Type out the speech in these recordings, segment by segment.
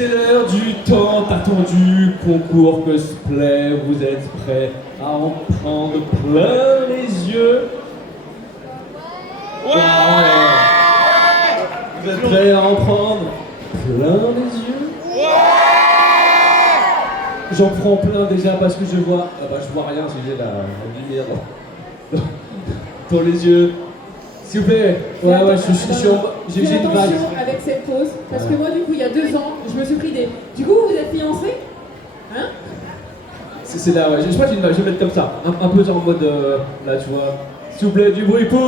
C'est l'heure du temps attendu, concours cosplay, vous êtes prêts à en prendre plein les yeux? Ouais! Vous êtes prêts à en prendre plein les yeux? Ouais! J'en prends plein déjà parce que je vois... je vois rien, j'ai la lumière dans les yeux. S'il vous plaît, j'ai une vague. Attention avec cette pause, parce que moi du coup il y a 2 ans, je me suis pris des... Du coup vous êtes fiancés? Hein? C'est là, ouais. Je crois que j'ai une vague, je vais mettre comme ça, un peu genre en mode, là tu vois. S'il vous plaît, du bruit pour...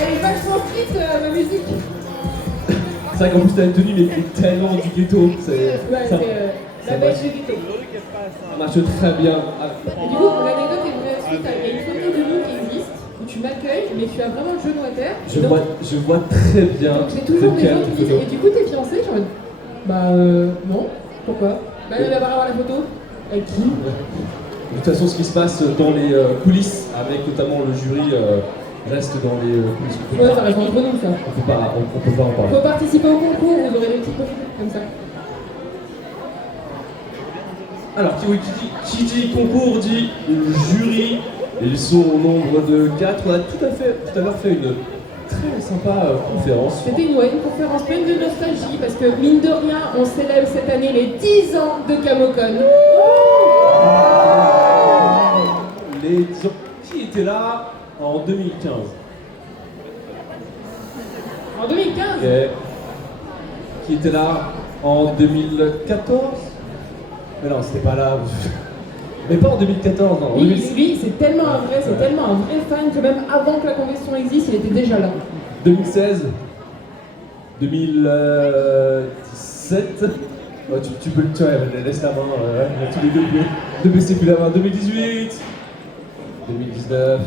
Elle est vachement petite ma musique. C'est vrai qu'en plus t'as une tenue mais tellement du ghetto, c'est La beige du ghetto. ça marche très bien. Et du coup l'anecdote est vraie aussi, il y a une photo de nous qui existe, où tu m'accueilles, mais tu as vraiment le genou à terre. Je vois très bien. Donc j'ai toujours des gens qui disent, et du coup t'es fiancé? Je me dis, non. Pourquoi? Bah elle va voir la photo. Avec qui? De toute façon, ce qui se passe dans les coulisses, avec notamment le jury, reste dans les coulisses. Ouais, ça reste entre nous ça. On peut pas en parler. Faut participer au concours, vous aurez des petits profils comme ça. Alors, qui dit concours dit jury. Ils sont au nombre de 4. On a tout à l'heure fait une très sympa conférence. C'était une conférence pleine de nostalgie parce que mine de rien, on célèbre cette année les 10 ans de Camocon. Les 10 ans. Qui était là en 2015? En 2015. Okay. Qui était là en 2014? Mais non, c'était pas là. Mais pas en 2014, non. Lui, c'est tellement un vrai, fan que même avant que la convention existe, il était déjà là. 2016, 2017. Oh, tu peux le laisse la main, tous les deux. Ne baissez plus la main. 2018, 2019.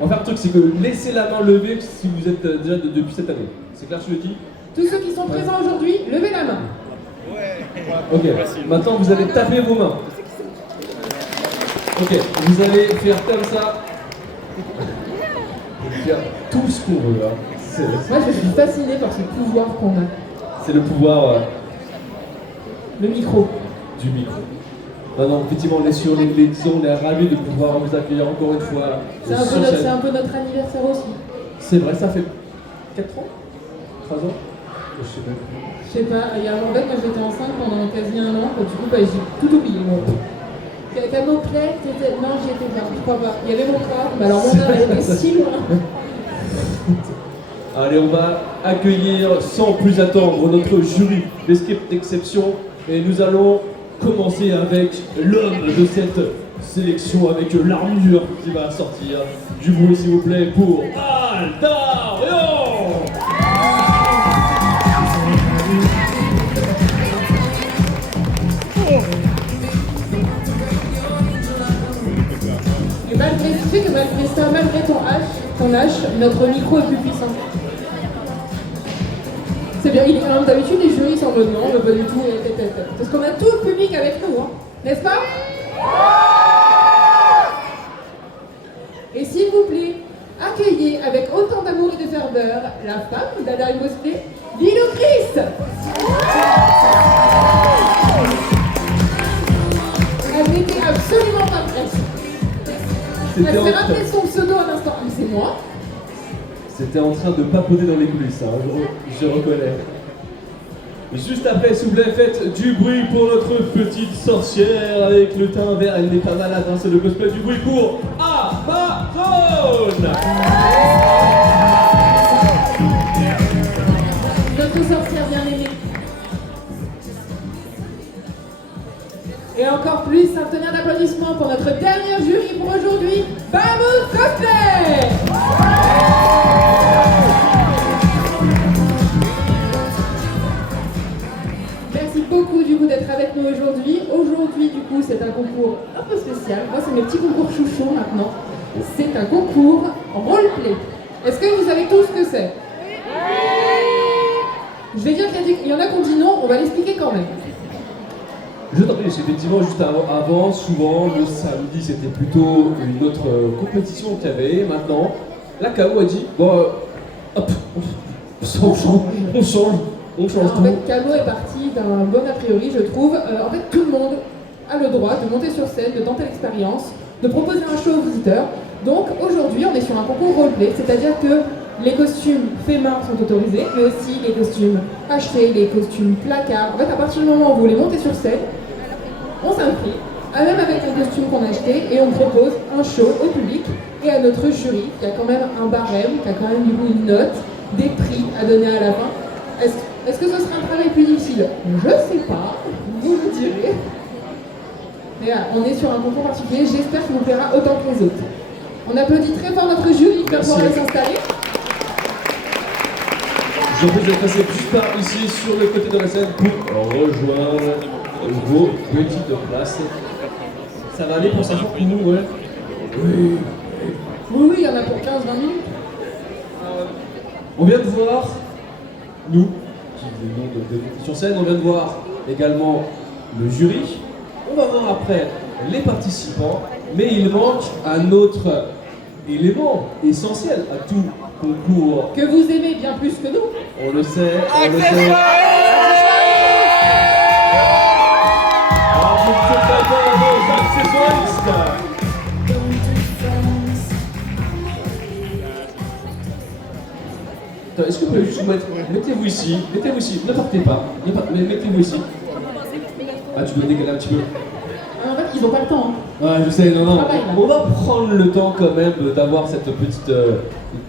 On va faire un truc, c'est que laissez la main levée si vous êtes déjà depuis cette année. C'est clair, je le dis? Tous ceux qui sont présents aujourd'hui, levez la main. Ok, maintenant vous allez taper vos mains. Ok, vous allez faire comme ça. Faire tout ce qu'on veut. Hein. Moi je suis fasciné par ce pouvoir qu'on a. C'est le pouvoir le micro. Du micro. Non, effectivement, on est sur les disons, on est ravis de pouvoir vous accueillir encore une fois. C'est un peu notre anniversaire aussi. C'est vrai, ça fait 4 ans 3 ans Je sais pas. Je sais pas, il y a un moment donné, moi j'étais enceinte pendant quasi 1 an, du coup j'ai tout oublié. Camoclet, non j'y étais bien, je crois pas. Il y avait mon corps, mais alors mon âme elle était si loin. Allez, on va accueillir sans plus attendre notre jury d'escape d'exception et nous allons commencer avec l'homme de cette sélection avec l'armure qui va sortir. Du bruit s'il vous plaît pour Aldarion. Et tu sais que malgré ça, malgré ton âge, notre micro est plus puissant. C'est bien, d'habitude les jurys sont en mode non, pas du tout, parce qu'on a tout le public avec nous, hein, n'est-ce pas? Et s'il vous plaît, accueillez avec autant d'amour et de ferveur la femme d'Aldarion Cosplay, Lilo Chris. Elle n'était absolument pas prête. Elle s'est rappelé son pseudo à l'instant. Mais c'est moi. C'était en train de papoter dans les coulisses, hein, je reconnais. Juste après, s'il vous plaît, faites du bruit pour notre petite sorcière avec le teint vert. Elle n'est pas malade, hein, c'est le cosplay. Du bruit pour Amazon. Notre sorcière bien-aimée. Et encore plus, un tonnerre d'applaudissements pour notre dernier jury pour aujourd'hui, Bamout Cosplay. Merci beaucoup du coup d'être avec nous aujourd'hui. Aujourd'hui du coup c'est un concours un peu spécial. Moi c'est mes petits concours chouchous maintenant. C'est un concours roleplay. Est-ce que vous savez tous ce que c'est? Je vais dire qu'il y en a qui ont dit non, on va l'expliquer quand même. Je t'en prie, effectivement, juste avant, souvent, le samedi, c'était plutôt une autre compétition qu'il y avait. Maintenant, la KO a dit, bon, hop, on change En tout. fait, KO est parti d'un bon a priori, je trouve. En fait, tout le monde a le droit de monter sur scène, de tenter l'expérience, de proposer un show aux visiteurs. Donc aujourd'hui, on est sur un concours roleplay, c'est-à-dire que les costumes faits main sont autorisés, mais aussi les costumes achetés, les costumes placards. En fait, à partir du moment où vous voulez monter sur scène, on s'inscrit, même avec un costume qu'on a acheté, et on propose un show au public et à notre jury, qui a quand même un barème, qui a quand même du coup une note, des prix à donner à la fin. Est-ce que ce sera un travail plus difficile? Je sais pas, vous me direz. Mais là, on est sur un concours particulier, j'espère qu'il vous plaira autant que les autres. On applaudit très fort notre jury qui va pouvoir aller s'installer. Je vous ai passé juste par ici sur le côté de la scène pour rejoindre vos petites places. Ça va aller pour ça pour nous, ouais? Oui. Oui, il y en a pour 15-20 minutes. On vient de voir, nous, qui venons de sur scène, on vient de voir également le jury. On va voir après les participants, mais il manque un autre élément essentiel à tout concours. Que vous aimez bien plus que nous. On le sait, on le sait. Alors, vous ne faites pas peur aux accessoiristes. Attends, est-ce que vous pouvez juste vous mettre... Mettez-vous ici, ne partez pas, mais mettez-vous ici. Ah, tu dois décaler un petit peu. En fait, ils n'ont pas le temps. Hein. Ah, je sais, non. Travail, là. On va prendre le temps quand même d'avoir cette petite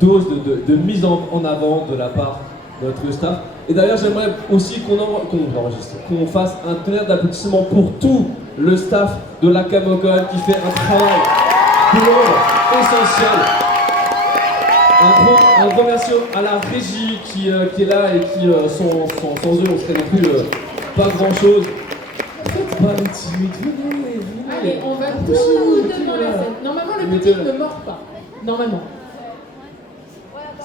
dose de mise en avant de la part de notre staff. Et d'ailleurs, j'aimerais aussi qu'on fasse un tonnerre d'applaudissements pour tout le staff de la Camocon qui fait un travail pour essentiel. Un grand merci à la régie qui est là et qui, sans eux, on serait non plus pas grand chose. Faites pas les timides, venez. Allez, on va tous devant la scène. Normalement, le public ne mord pas. Normalement.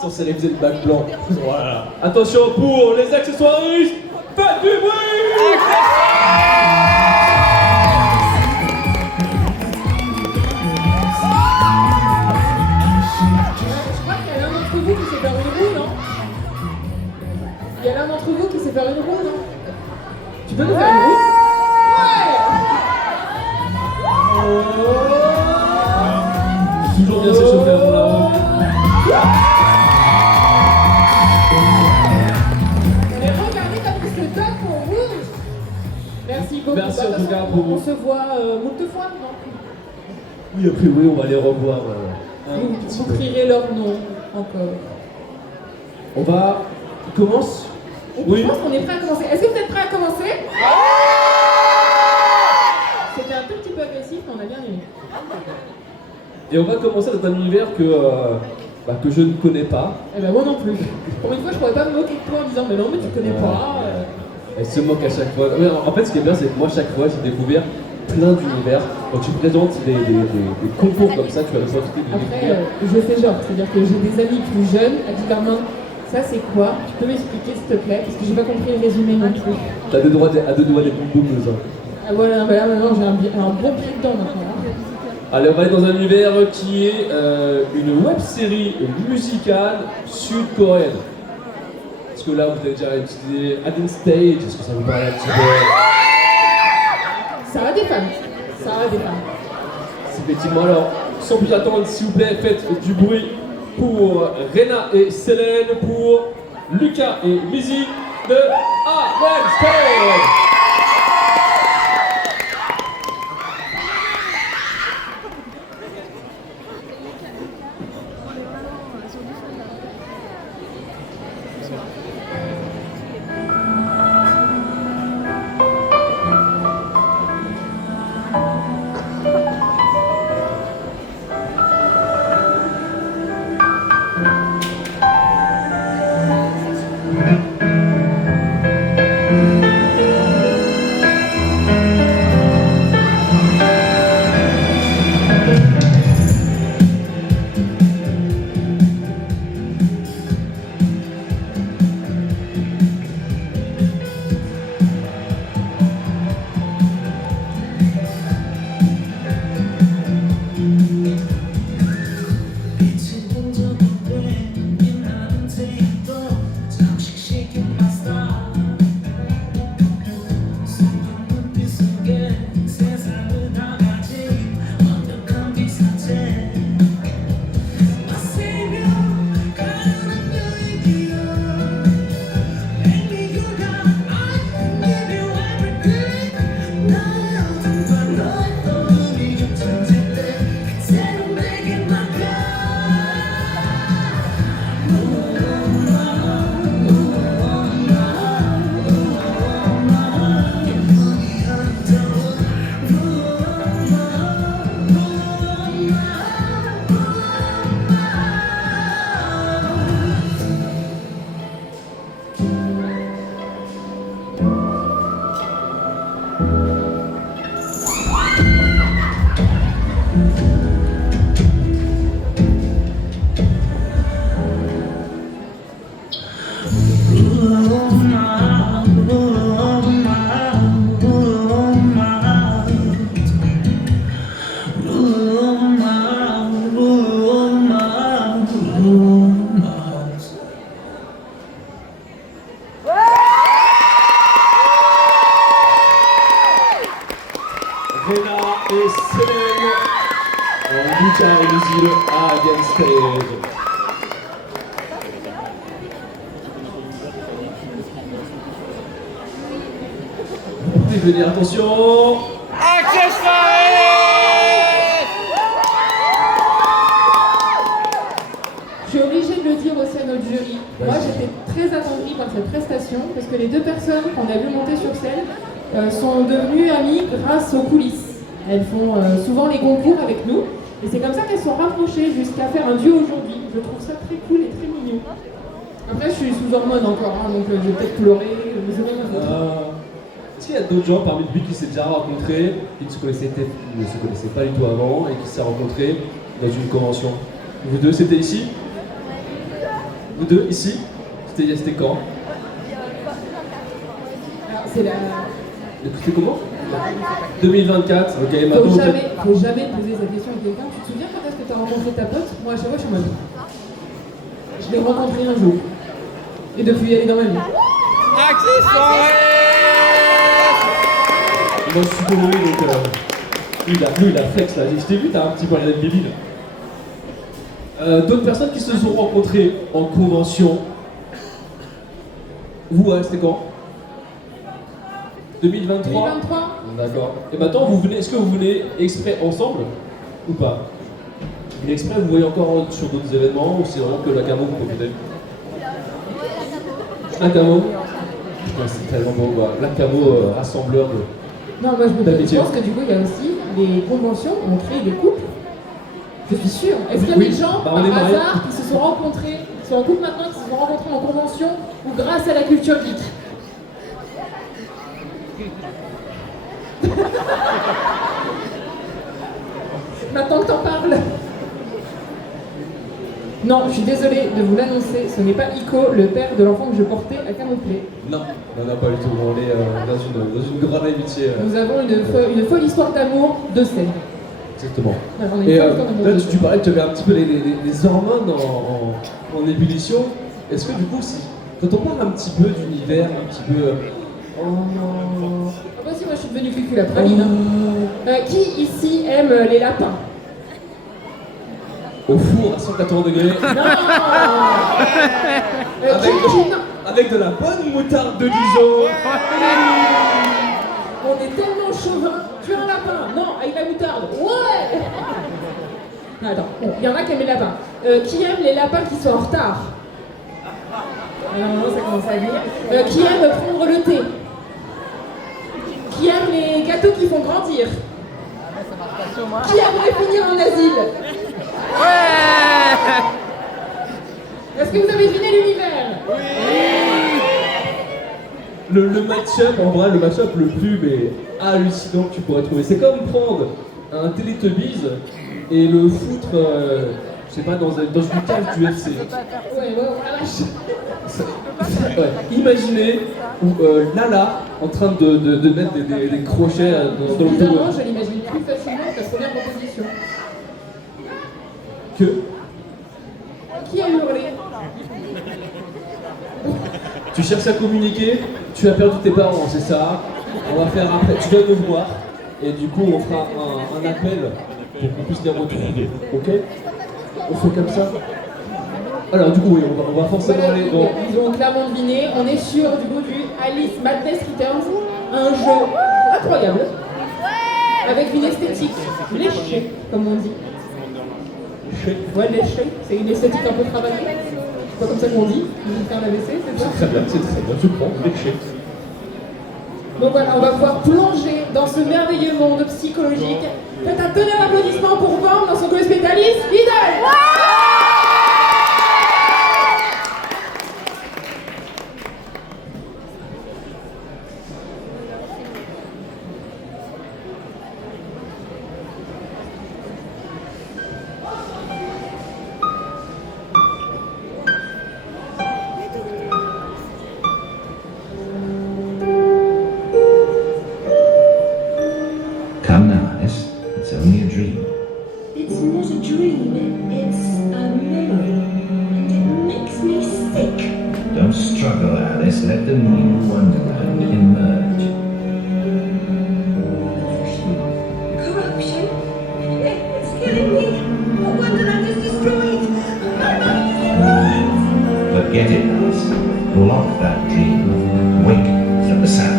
Sans célébrer le bac blanc. Voilà. Attention pour les accessoiristes, faites du bruit! Je crois qu'il y a l'un d'entre vous qui sait faire une roue, non? Il y a l'un d'entre vous qui sait faire une roue, non? Tu peux nous faire une roue? Toujours bien s'échauffer avant la roue. Mais regardez comme il se tape en rouge. Merci beaucoup. Merci en tout cas pour On se voit moult fois, non? Oui, après, oui, on va les revoir. Vous crierez leur nom encore. On va... On commence? Je pense qu'on est prêt à commencer. Est-ce que vous êtes prêts à commencer? C'était un tout petit peu agressif, mais on a bien aimé. Et on va commencer dans un univers que je ne connais pas. Eh ben moi non plus. Pour une fois, je pourrais pas me moquer de toi en disant mais non, mais tu connais pas. Elle se moque à chaque fois. Mais en fait, ce qui est bien, c'est que moi, chaque fois, j'ai découvert plein d'univers. Donc, tu présentes des concours comme ça, tu as l'opportunité de découvrir. Après, je fais genre, c'est-à-dire que j'ai des amis plus jeunes à qui leur demandent ça c'est quoi? Tu peux m'expliquer s'il te plaît? Parce que j'ai pas compris le résumé non plus. T'as deux doigts à deux doigts des bonbons, ça. Ah voilà, bah là maintenant j'ai un bon pied dedans maintenant. Hein. Allez, on va aller dans un univers qui est une web-série musicale sud-coréenne. Est-ce que là, vous avez déjà utilisé Adin Stage? Est-ce que ça vous parle un petit peu? Ça a des fans. Ça a des fans. Effectivement, alors, sans plus attendre, s'il vous plaît, faites du bruit pour Rena et Célène, pour Lucas et Lizzie de Adin Stage. Rena et Selene en Luca et Lucille à Again Stage. Vous pouvez venir, attention. Je suis obligée de le dire aussi à notre jury. Moi, j'étais très attendrie par cette prestation parce que les deux personnes qu'on a vu monter sur scène sont devenues amies grâce aux coulisses. Elles font souvent les concours avec nous et c'est comme ça qu'elles sont rapprochées jusqu'à faire un duo aujourd'hui. Je trouve ça très cool et très mignon. Après, je suis sous hormones encore, hein, donc je vais peut-être pleurer, mais c'est rien à foutre. Est-ce qu'il y a d'autres gens parmi lui qui s'est déjà rencontré, qui ne se connaissaient pas du tout avant et qui s'est rencontré dans une convention? Vous deux, c'était ici? Vous deux, ici? C'était quand? Alors, c'est la... C'était comment? 2024, ok, maintenant Faut vous jamais, faites- faut jamais poser cette question à quelqu'un. Tu te souviens quand est-ce que tu as rencontré ta pote? Moi, à chaque fois, je suis en mode. Je l'ai rencontré un jour. Et depuis, elle est dans ma vie. Moi je suis connu donc lui il a flex là, je t'ai vu, t'as un petit peu l'air d'être débile. D'autres personnes qui se sont rencontrées en convention. Vous, c'était quand? 2023. 2023. D'accord. Et maintenant vous venez, est-ce que vous venez exprès ensemble ou pas? Vous venez exprès, vous voyez encore sur d'autres événements ou c'est vraiment que la camo vous profitez? La camo? Putain, c'est tellement beau, quoi. La camo rassembleur de. Non, moi je D'habitude. pense que du coup, il y a aussi les conventions ont créé des couples. Je suis sûre. Est-ce qu'il y a Oui, des gens bah, par on est mariés. hasard qui se sont rencontrés, qui sont en couple maintenant, qui se sont rencontrés en convention ou grâce à la culture geek? Maintenant que t'en parles. Non, je suis désolée de vous l'annoncer, ce n'est pas Ico, le père de l'enfant que je portais à Camouflet. Non, non, pas du tout. On est dans une grande amitié. Nous avons une folle histoire d'amour de scène. Exactement. Ouais, on a une Et folle histoire d'amour là, de tu scène. parlais que tu avais un petit peu les hormones en ébullition. Est-ce que du coup, si, quand on parle un petit peu d'univers, un petit peu. Oh non. Ah bah si, moi je suis devenue cucu la praline. Qui ici aime les lapins? Au four à 180 degrés, Non non. avec de la bonne moutarde de Dijon. On est tellement chauvin. Tu as un lapin? Non, avec la moutarde. Ouais. Non, attends, bon, il y en a qui aiment les lapins. Qui aime les lapins qui sont en retard? Ah non, ça commence à venir. Qui aime prendre le thé? Qui aime les gâteaux qui font grandir? Qui aimerait finir en asile? Est-ce que vous avez deviné l'univers? Le match-up, en vrai, le match-up le plus hallucinant que tu pourrais trouver. C'est comme prendre un Teletubbies et le foutre, je sais pas, dans une cage du FC. Ouais, oh la vache. Ouais. Imaginez Lala en train de mettre des crochets dans le Évidemment, dos. je l'imagine plus facilement que la première proposition. Que Qui a hurlé? tu cherches à communiquer, tu as perdu tes parents, c'est ça. On va faire après, tu viens nous voir et du coup on fera un appel pour qu'on puisse les retrouver. Ok? On fait comme ça. Alors du coup oui, on va forcément Voilà, aller dans. ils ont clairement deviné. On est sur du coup du Alice Madness Returns, un jeu incroyable, avec une esthétique léchée, comme on dit. Ouais, léchée, c'est une esthétique un peu travaillée. C'est pas comme ça qu'on dit, on dit faire l'AVC, c'est ça? C'est très bien, je prends, léché. Donc voilà, on va pouvoir plonger dans ce merveilleux monde psychologique. Faites un tonnerre d'applaudissements pour Worm dans son co-spécialiste Alice Vidal. It's not a dream, it's a memory, and it makes me sick. Don't struggle, Alice. Let the new Wonderland emerge. Corruption? It's killing me. Wonderland is destroyed. My mind is burned. Forget it, Alice. Block that dream. Wake from the sound.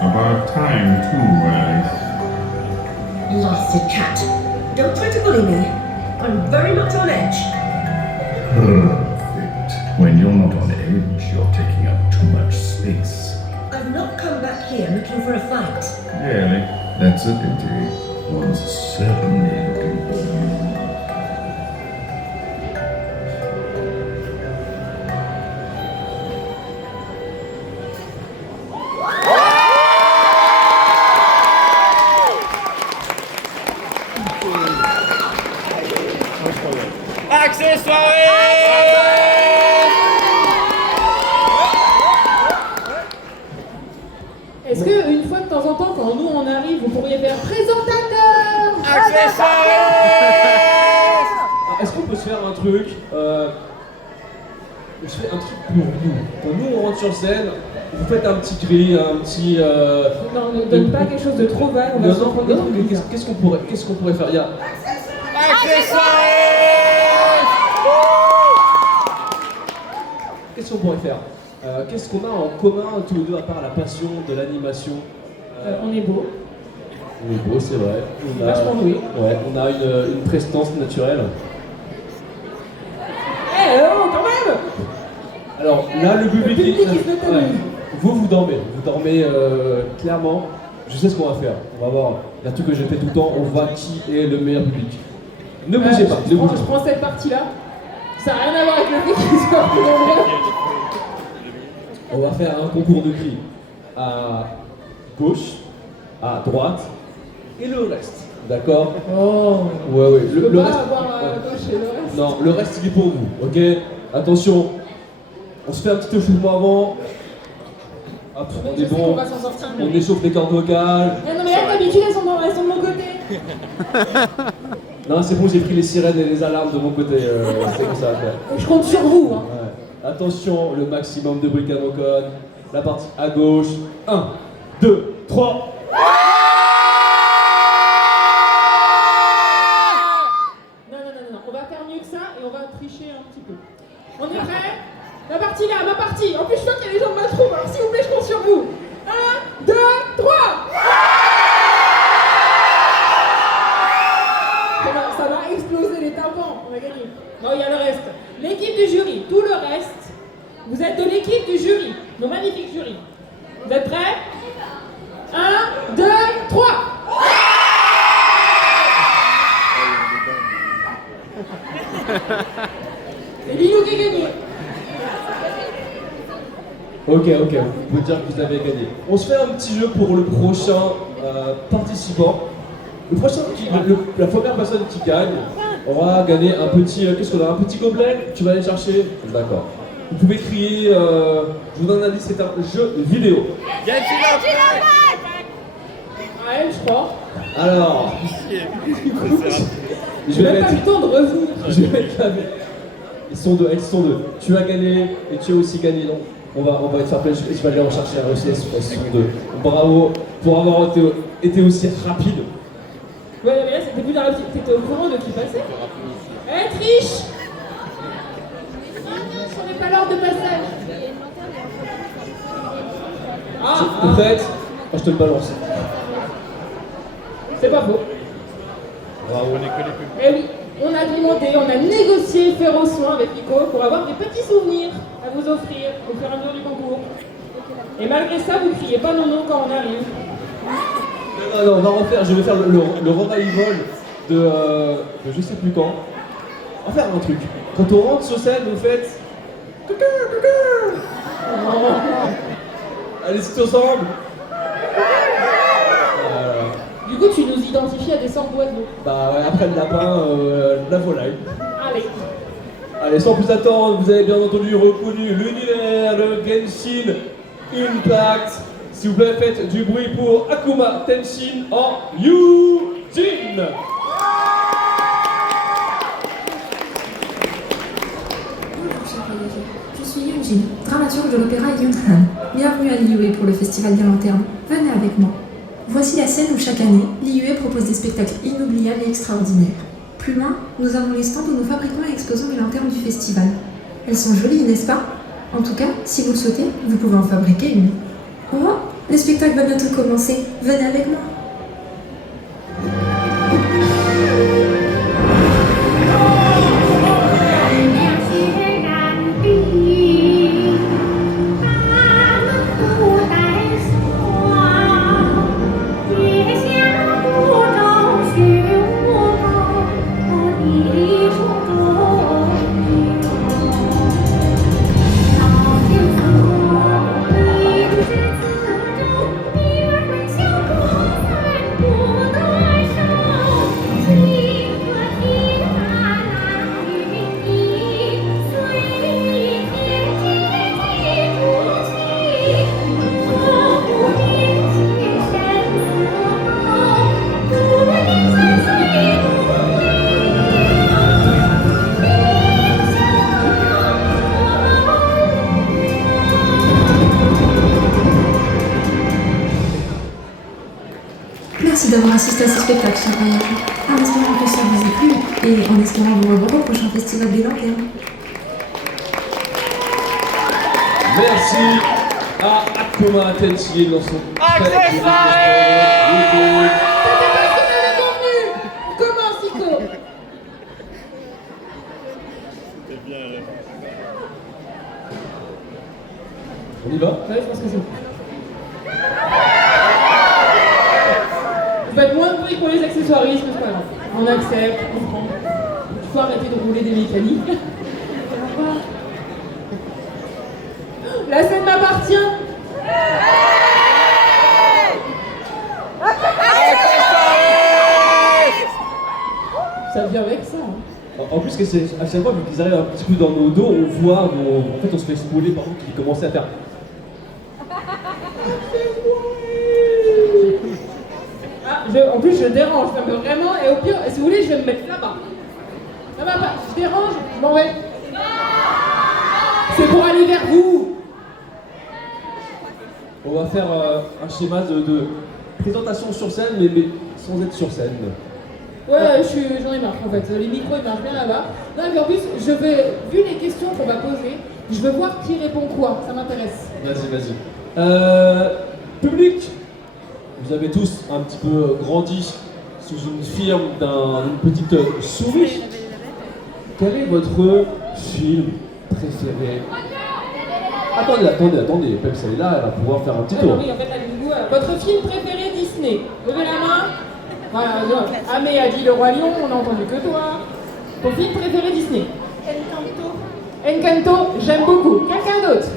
About time too, Alice. Blasted cat. Don't try to bully me. I'm very much on edge. Perfect. When you're not on edge, you're taking up too much space. I've not come back here looking for a fight. Really? That's a pity. One's certainly looking for you. Est-ce que une fois de temps en temps, quand nous on arrive, vous pourriez faire présentateur? Est-ce qu'on peut se faire un truc je fais un truc pour nous. Quand nous on rentre sur scène, vous faites un petit cri, un petit. Non, ne donne pas quelque chose de trop vague, on va se prendre des trucs bizarres. Qu'est-ce qu'on pourrait faire? Il y a. Qu'est-ce qu'on pourrait faire? Qu'est-ce qu'on a en commun tous les deux à part la passion de l'animation? On est beau. On est beau, c'est vrai. On a, Vachement doué. ouais, on a une prestance naturelle. Eh oh, quand même! Alors là, le public, Le public, il se met à ouais. nous. Vous dormez. Vous dormez clairement. Je sais ce qu'on va faire. On va voir. Un truc que j'ai fait tout le temps. On voit qui est le meilleur public. Ne bougez pas. Je Ne bougez prends cette partie-là. Ça n'a rien à voir avec le fait qu'ils soient plus nombreux. On va faire un concours de cris à gauche, à droite et le reste. D'accord? Oh! Ouais. Je peux Le pas reste. avoir à gauche et le reste. Non, le reste il est pour vous. Ok? Attention. On se fait un petit échauffement avant. Hop, on Je est sais qu'on bon. va s'en sortir. On échauffe les cordes vocales. Non mais là, d'habitude, elles sont de mon côté. Non, c'est bon, j'ai pris les sirènes et les alarmes de mon côté. C'est comme ça à faire. Je compte sur vous. Hein. Ouais. Attention, le maximum de briques à nos codes. La partie à gauche. 1, 2, 3. Non, on va faire mieux que ça et on va tricher un petit peu. On est prêts? La partie là, ma partie. En plus, je vois qu'il y a des gens de ma troupe, alors s'il vous plaît, je compte sur vous. 1, 2, 3. Ça va exploser les tympans, on a gagné. Non, il y a le reste. L'équipe du jury, tout le reste. Vous êtes de l'équipe du jury, nos magnifiques jurys. Vous êtes prêts? 1, 2, 3. C'est Lilou qui a gagné. Ok, vous pouvez dire que vous avez gagné. On se fait un petit jeu pour le prochain participant. Le prochain, la première personne qui gagne aura gagné un petit. Qu'est-ce qu'on a? Un petit gobelet? Tu vas aller chercher? D'accord. Vous pouvez crier. Je vous donne un indice, c'est un jeu vidéo. Ah, elle, je crois. Alors. Je J'ai vais même pas eu mettre. le temps de revenir. Je vais mettre la. Ils sont deux. Tu as gagné et tu as aussi gagné, donc on va être fair play. Je vais aller en chercher un aussi. Elles sont deux. Bravo pour avoir été aussi rapide. Ouais, mais là, c'était plus la rapide. T'étais au courant de qui passait? Eh, triche! On n'est pas l'ordre de passage. T'es prête? Je te le balance. C'est pas faux. Bravo. Eh oui, on a demandé, on a négocié férocement avec Nico pour avoir des petits souvenirs à vous offrir au fur et à mesure du concours. Et malgré ça, vous criez pas non quand on arrive. Non, on va refaire. Je vais faire le revival de je sais plus quand. On va faire un truc. Quand on rentre sur scène, vous faites. Coucou. Allez, c'est ensemble. Voilà. identifie à des sortes d'oiseaux. Bah ouais, après le lapin, la volaille. Allez. Allez, sans plus attendre, vous avez bien entendu reconnu l'univers de Genshin Impact. S'il vous plaît, faites du bruit pour Akuma Tenshin en Yujin. Bonjour chers voyageurs, je suis Yunjin, dramaturge de l'opéra Yunhan. Bienvenue à l'IUE pour le festival des lanternes. Venez avec moi. Voici la scène où chaque année, l'IUE propose des spectacles inoubliables et extraordinaires. Plus loin, nous avons les stands où nous fabriquons et exposons les lanternes du festival. Elles sont jolies, n'est-ce pas? En tout cas, si vous le souhaitez, vous pouvez en fabriquer une. Oh, le spectacle va bientôt commencer. Venez avec moi. Merci d'avoir assisté à ce spectacle, chers voyageurs. En espérant que ça vous ait plu et en espérant vous revoir au prochain festival des lanternes. Merci à Akuma Tenshin dans son très Comment, Sico? On y va? Ouais, je pense que c'est bon. Vous faites moins de bruit pour les accessoiristes, mais c'est pas grave. On accepte, on prend. Il faut arrêter de rouler des mécaniques. La scène m'appartient. Ça vient avec ça. Hein. En plus, que c'est à chaque fois, vu qu'ils arrivent un petit peu dans nos dos, on voit, en fait, on se fait spoiler par contre qu'ils commençaient à faire. En plus, je dérange, ça me vraiment. Et au pire, si vous voulez, je vais me mettre là-bas. Ça va pas, je dérange, je m'en vais. C'est pour aller vers vous. On va faire un schéma de présentation sur scène, mais sans être sur scène. Ouais, j'en ai marre en fait. Les micros ils marchent bien là-bas. Non, mais en plus, vu les questions qu'on va poser, je veux voir qui répond quoi. Ça m'intéresse. Vas-y. Public, vous avez tous un petit peu grandi sous une firme d'une petite souris. Quel est votre film préféré? Attendez, Pepsi est là, elle va pouvoir faire un petit tour. Oui, en fait, votre film préféré Disney? Levez la main. Voilà, Amé a dit Le Roi Lion, on n'a entendu que toi. Ton film préféré Disney? Encanto, j'aime beaucoup. Quelqu'un d'autre?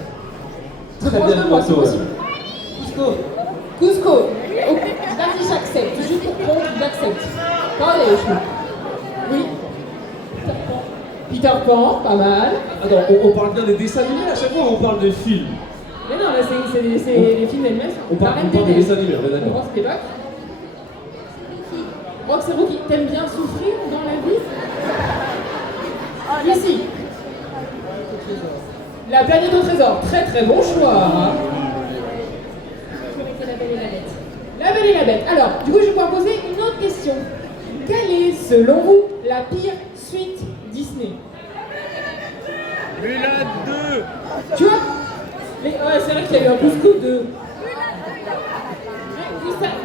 Très bien, moi, c'est Encanto, possible. Cusco. Vas-y, j'accepte. Juste pour compte, j'accepte. Attendez, oui. Peter Pan, pas mal. Attends, on parle bien des dessins animés à chaque fois ou on parle des films? Mais non, là, c'est les films d'animation. On parle des dessins animés, on est On d'accord. pense Québec. Rock, c'est vous qui t'aimes bien souffrir dans la vie? Ici. La planète au trésor. Très très bon choix. Hein. La Belle et la Bête. La Belle et la Bête. Alors, du coup, je vais pouvoir poser une autre question. Quelle est, selon vous, la pire suite Disney? Mulan 2. Tu vois ouais, c'est vrai qu'il y a eu un Cusco 2.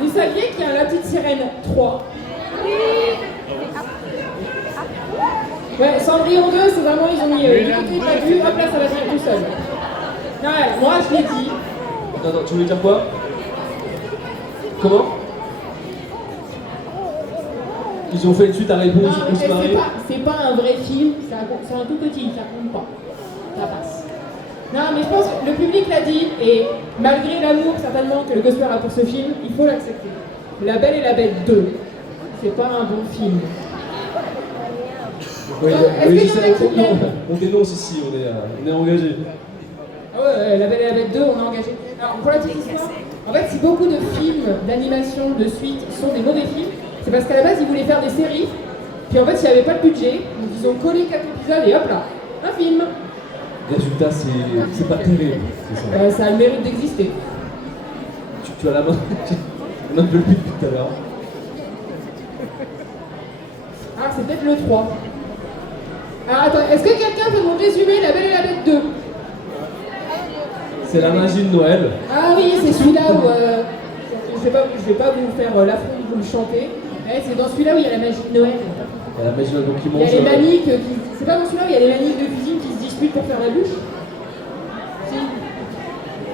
Vous saviez qu'il y a La Petite Sirène 3? Ouais, Cendrillon 2, c'est vraiment, ils ont mis du côté de la vue, hop là, ça va venir tout seul. Non, ouais, moi, je l'ai dit. Attends, tu voulais dire quoi? Comment? Ils ont fait une suite à réponse, Non, on se mais marrer. c'est pas un vrai film, c'est un tout petit, ça compte pas. Ça passe. Non, mais je pense que le public l'a dit, et malgré l'amour certainement que le Gosper a pour ce film, il faut l'accepter. La Belle et la Bête 2. c'est pas un bon film. Oui, Est-ce oui, qu'il je y en a sais, qui l'aiment on dénonce ici, on est engagé. Ah ouais, La Belle et la Bête 2, on est engagé. Alors, pour la petite histoire, en fait, si beaucoup de films d'animation, de suite, sont des mauvais films, c'est parce qu'à la base, ils voulaient faire des séries, puis en fait, il n'y avait pas de budget, donc ils ont collé 4 épisodes et hop là, un film. Résultat, c'est pas terrible, c'est ça. Ça a le mérite d'exister. Tu as la main, on a de depuis tout à l'heure. Ah, c'est peut-être le 3. Alors attends, est-ce que quelqu'un peut me résumer La Belle et la Bête 2? C'est la magie de Noël. Ah oui, c'est celui-là où... je vais pas vous faire l'affront de vous le chanter. Ouais, c'est dans celui-là où il y a la magie de Noël. Il y a la magie de Noël, donc qui Il y a mange. les maniques qui... C'est pas dans celui-là où il y a les maniques de cuisine qui se disputent pour faire la bûche? Si.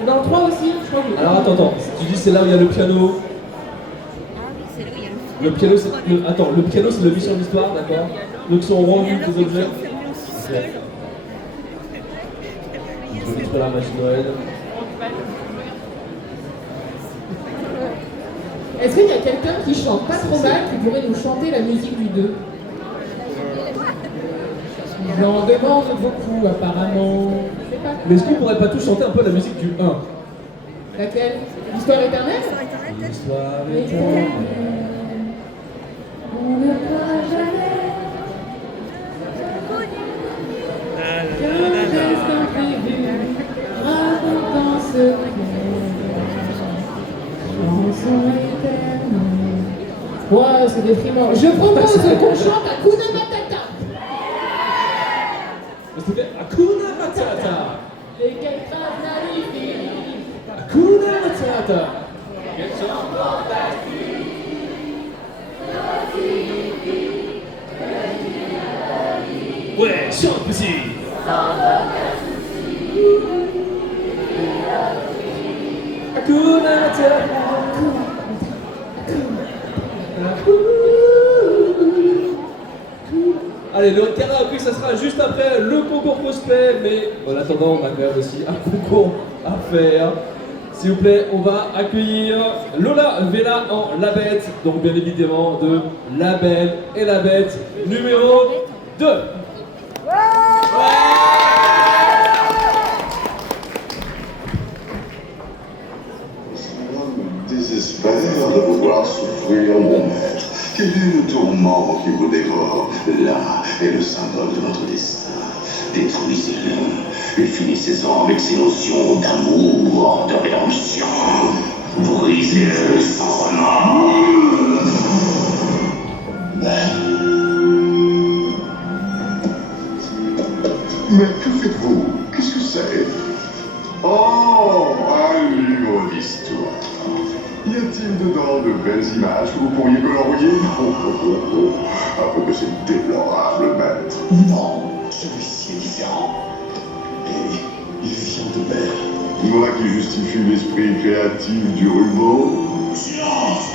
Dans le 3 aussi, je crois que... Alors attends, tu dis c'est là où il y a le piano. Le piano, le piano c'est le mission d'histoire, d'accord? Donc sont rendus des objets. Ok. Je vais mettre la magie de Noël. Est-ce qu'il y a quelqu'un qui chante pas trop mal qui pourrait nous chanter la musique du 2? J'en demande beaucoup apparemment. Je sais pas. Mais est-ce qu'on pourrait pas tous chanter un peu la musique du 1? Laquelle? L'histoire éternelle? L'histoire éternelle. On ne pourra jamais qu'un geste imprévu racontant ce chanson éternelle. Ouais, c'est déprimant. Je propose qu'on chante Hakuna Matata. C'était Hakuna Matata. Les quelles phrases magnifiques. Hakuna Matata. Ouais, chante petit. Hakuna Matata. Allez, le karaoké, ça sera juste après le concours cosplay, mais en attendant, on a quand même aussi un concours à faire. S'il vous plaît, on va accueillir Lola Vela en La Bête, donc bien évidemment de La Belle et la Bête numéro 2. Désespère de vous voir souffrir, mon maître. Quel est le tourment qui vous dévore? Là est le symbole de votre destin. Détruisez-le et finissez-en avec ces notions d'amour, de rédemption. Brisez-le sans remords. Mais que faites-vous? Qu'est-ce que c'est? Oh, un livre d'histoire. Y a-t-il dedans de belles images que vous pourriez colorier? Un peu de ces déplorables maîtres. Non, celui-ci est différent. Et il vient de mer. Voilà qui justifie l'esprit créatif du rumeau. Silence!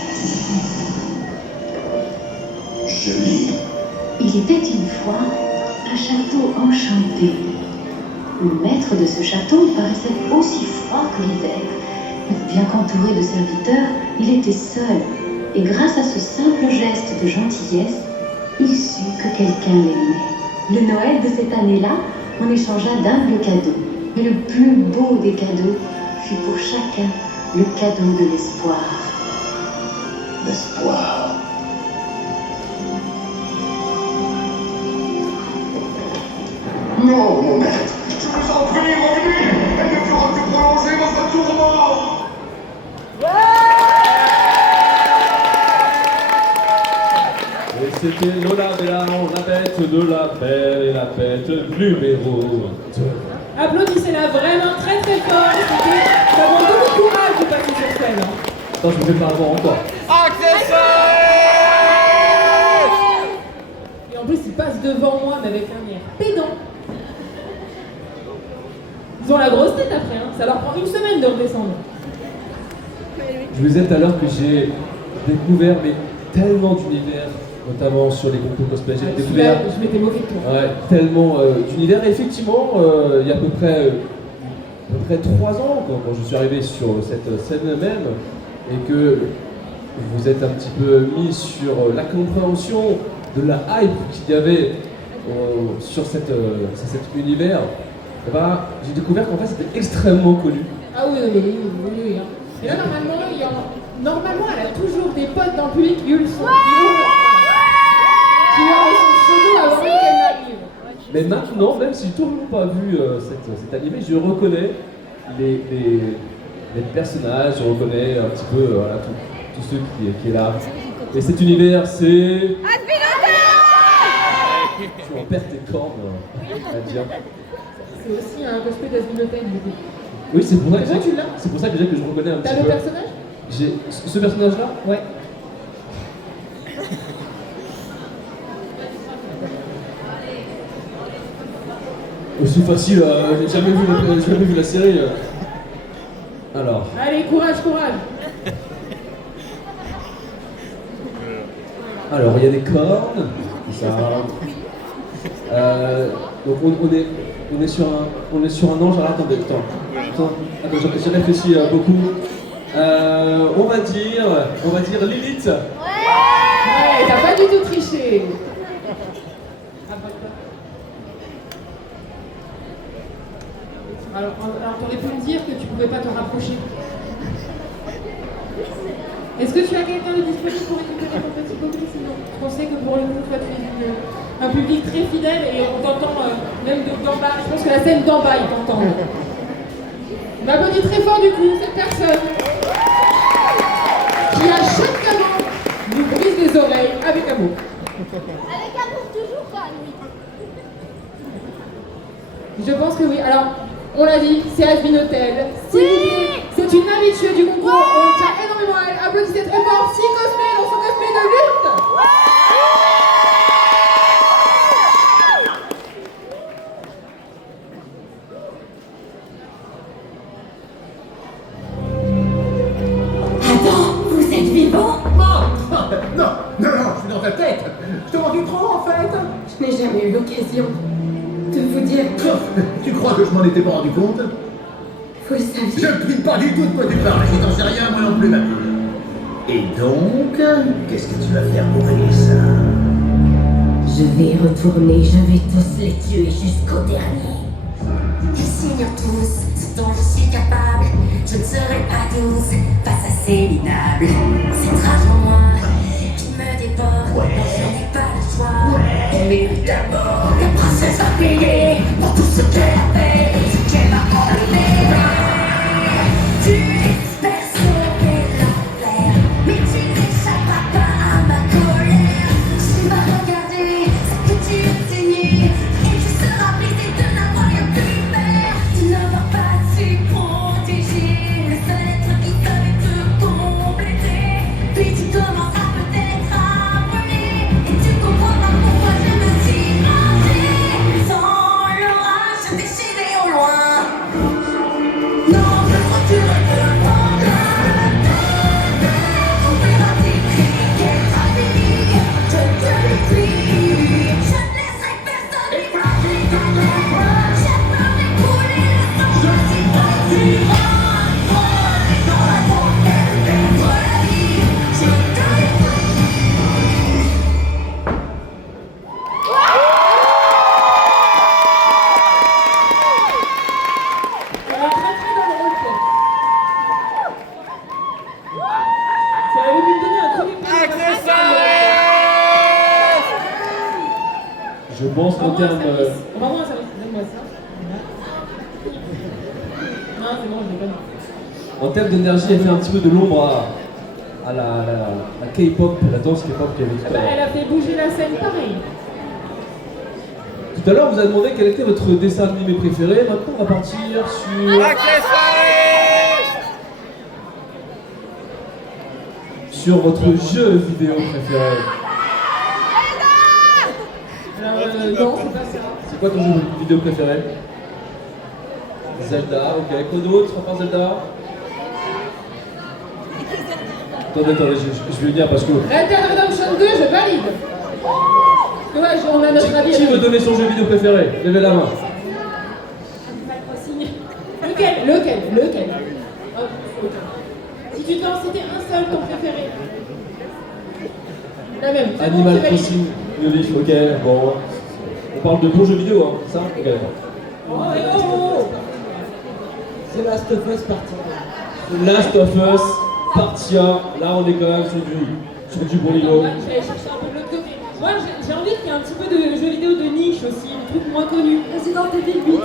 Je lis. Il était une fois un château enchanté. Le maître de ce château paraissait aussi froid que l'hiver. Bien qu'entouré de serviteurs, il était seul. Et grâce à ce simple geste de gentillesse, il sut que quelqu'un l'aimait. Le Noël de cette année-là en échangea d'humbles cadeaux. Mais le plus beau des cadeaux fut pour chacun le cadeau de l'espoir. L'espoir. Non, mon maître, je vous en prie, revenez. Elle ne fera que prolonger votre tourment. Et c'était Lola Vela en La Bête de La Belle et la Bête numéro 2. Applaudissez-la vraiment très très fort. Ça demande beaucoup de courage de passer sur scène. Attends, je ne vais pas avoir encore. Et en plus, il passe devant moi, mais avec un air pédant. Ils ont la grosse tête après, hein. Ça leur prend une semaine de redescendre. Je vous disais tout à l'heure que j'ai découvert mais tellement d'univers, notamment sur les concours cosplay. J'ai découvert Je m'étais moqué de toi. ouais, tellement d'univers. Et effectivement, il y a à peu près 3 ans, quand je suis arrivé sur cette scène même, et que vous êtes un petit peu mis sur la compréhension de la hype qu'il y avait sur cet univers, et ben, j'ai découvert qu'en fait c'était extrêmement connu. Ah oui, oui, oui, oui, oui, hein. Et là, normalement, elle a toujours des potes dans le public qui hurlent son pseudo avant même qu'elle n'arrive. Mais maintenant, même si j'ai toujours pas vu cet animé, je reconnais les personnages, je reconnais un petit peu voilà, tous ceux qui est là. Et cet univers, c'est... Tu en perds tes cordes à dire. C'est aussi un cosplay d'Asminotaine, du coup. Oui, c'est pour ça que Déjà, tu l'as? c'est pour ça que déjà que je reconnais un petit T'as peu. le personnage? J'ai ce personnage-là? Ouais. C'est facile, j'ai jamais vu la série. Alors. Allez, courage, courage. Alors, il y a des cornes, ça. Donc on est sur un ange. Alors attendez, j'ai réfléchi beaucoup. On va dire Lilith. Ouais, t'as pas du tout triché. Alors t'aurais pu me dire que tu pouvais pas te rapprocher. Est-ce que tu as quelqu'un de disponible pour récupérer ton petit colis? Sinon, on sait que pour le coup, toi, tu es un public très fidèle et on t'entend même d'en bas. Je pense que la scène d'en bas, il t'entend. On applaudit très fort du coup cette personne qui à chaque canon nous brise les oreilles avec amour. Avec amour toujours pas, lui. Je pense que oui. Alors, on l'a dit, c'est Asminotaine. S'il vous plaît, c'est une habituée du concours. On tient énormément à elle. Applaudissez très fort si cosplay dans son cosplay de lutte. Attends, vous êtes vivant? Non, je suis dans ta tête. Je te manquais trop en fait. Je n'ai jamais eu l'occasion de vous dire. Tu crois que je m'en étais pas rendu compte? Vous le saviez. Je ne prie pas du tout de quoi tu parles. Si t'en sais rien, moi non plus, ma fille. Et donc, qu'est-ce que tu vas faire pour régler ça? Je vais y retourner, je vais tous les tuer jusqu'au dernier. Ils s'ignorent tous ce dont je suis capable. Je ne serai pas douce face à ces minables. Cette rage en moi qui me dévore. Non, je n'ai pas le choix. Elle mérite la mort. La princesse va payer pour tout ce qu'elle a fait, ce qu'elle m'a enlevé. Tu espères sauver l'enfer, mais tu n'échapperas pas à ma colère. Tu vas regarder ce que tu as saigné et tu seras brisé de n'avoir rien pu faire. Tu n'auras pas su protéger le seul être qui savait te compléter. Puis tu commenceras peut-être à brûler et tu comprendras pourquoi je me suis rangée. Sans l'orage, je déchiré au loin. Non, je crois que tu reprends on verra tes cris, quelle tragédie. Je te détruis. Je ne laisserai personne écraser ta terre. J'ai peur d'écouler le sang. Je suis parti dans la frontière, perdre la vie. Je te détruis. Elle est très très dans le roleplay. Ça avait pu me donner un premier peu. Je pense qu'en termes. Vraiment un service. Donne-moi ça. Non, c'est bon, je l'ai pas. En termes d'énergie, elle fait un petit peu de l'ombre à la K-pop, la danse K-pop qu'il y avait tout à l'heure. Elle a fait bouger la scène pareil. Tout à l'heure, on vous a demandé quel était votre dessin animé préféré. Maintenant, on va partir sur votre jeu vidéo préféré. Non, c'est pas ça. C'est quoi ton jeu vidéo préféré? Zelda, ok. Quoi d'autre à part Zelda? Attendez, je vais dire parce que... Red Dead Redemption 2, je valide. Parce que ouais, on a notre avis. Qui veut donner son jeu vidéo préféré? Levez la main. Lequel? Oh, si tu dois en citer un seul, ton préféré. La même. C'est bon, Animal c'est validé. Crossing New Leaf, ok, bon. On parle de bons jeux vidéo, hein, c'est ça? Ok, d'accord. Oh. C'est Last of Us partie. Last of Us, partie 1, là on est quand même sur du bon niveau. Attends, j'allais chercher un peu de l'autre côté. Moi, j'ai envie qu'il y ait un petit peu de jeux vidéo de niche aussi, des trucs moins connus. Resident Evil 8.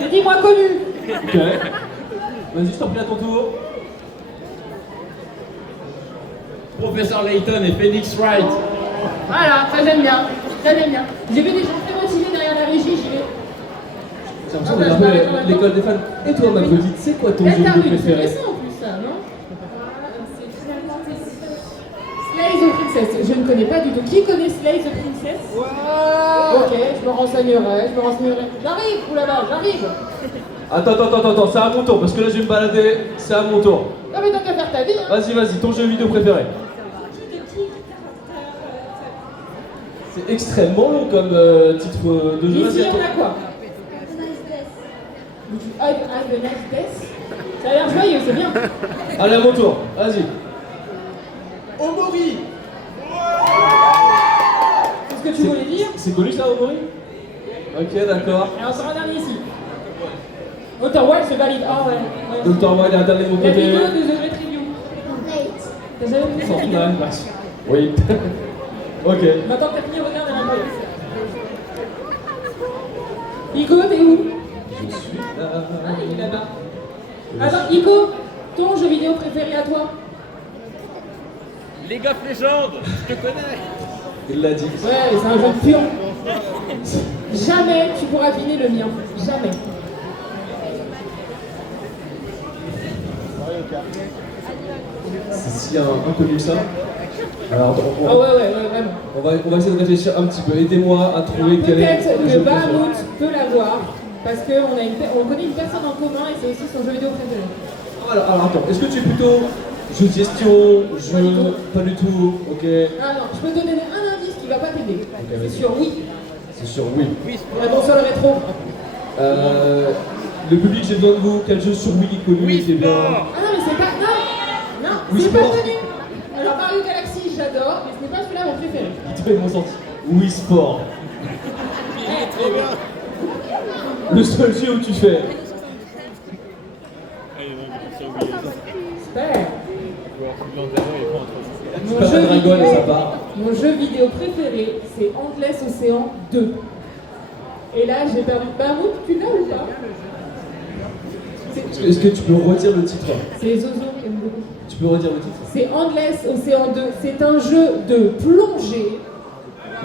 J'ai dit moins connus. Ok. Vas-y, je t'en prie à ton tour. Professeur Layton et Phoenix Wright. Voilà, ça j'aime bien. Ça j'aime bien. J'ai vu des gens très motivés derrière la régie, j'y vais. J'ai l'impression d'être un peu l'école des fans. Et toi, ma petite, c'est quoi ton jeu vidéo C'est préféré? récent en plus, ça, non? C'est Final Fantasy. Slay the Princess. Je ne connais pas du tout. Qui connaît Slay the Princess? Ok, je me renseignerai. J'arrive, oulala, j'arrive. Attends, c'est à mon tour, parce que là je vais me balader, c'est à mon tour. Non mais t'as qu'à faire ta vie, hein. Vas-y, ton jeu vidéo préféré. C'est extrêmement long comme titre de jeu. Ici, on a quoi? Have a nice death. Ça a l'air joyeux, c'est bien. Allez, à mon tour, vas-y. Omori. C'est ce que tu voulais dire? C'est connu ça, Omori? Ok, d'accord. Et encore un dernier ici. Outer Wild, c'est valide. Ah ouais. Dr. Wild, un dernier de mon La côté. vidéo de The Great Review. T'as jamais vu ça? Fortnite, merci. Oui. Ok. Maintenant que t'as fini, regarde un peu. Ico, t'es où? Je suis là. Ah, il est là-bas. Attends, Ico, ton jeu vidéo préféré à toi? League of Legends, je te connais. Il l'a dit. Ouais, c'est un jeu de pion. Jamais tu pourras deviner le mien. Jamais. C'est si inconnu que ça. Alors, Ah ouais, vraiment. on va essayer de réfléchir un petit peu. Aidez-moi à trouver quel est Peut-être le que jeu préféré. Bahamut peut l'avoir, parce qu'on connaît une personne en commun et c'est aussi son jeu vidéo préféré. Alors, attends, est-ce que tu es plutôt jeu de gestion, jeu... Pas du tout, ok. Ah non, je peux te donner un indice qui va pas t'aider. vas-y. C'est sur oui. C'est sur oui. Attention le rétro. Le public, j'ai besoin de vous. Quel jeu sur Wii est connu, c'est bien. Ah non, mais c'est pas. Non, Wii c'est pas Sport. connu. Alors Mario Galaxy, j'adore, mais ce n'est pas celui-là mon préféré. Ils m'ont sorti. Wii Sport. Le seul jeu où tu fais. Super. Tu passes à Dragon et ça part. Mon jeu vidéo préféré, c'est Endless Ocean 2. Et là, j'ai perdu. Bahamut, tu l'as ou pas? Est-ce que tu peux redire le titre? C'est Zozo qui aime beaucoup. Tu peux redire le titre? C'est Endless Ocean 2. C'est un jeu de plongée.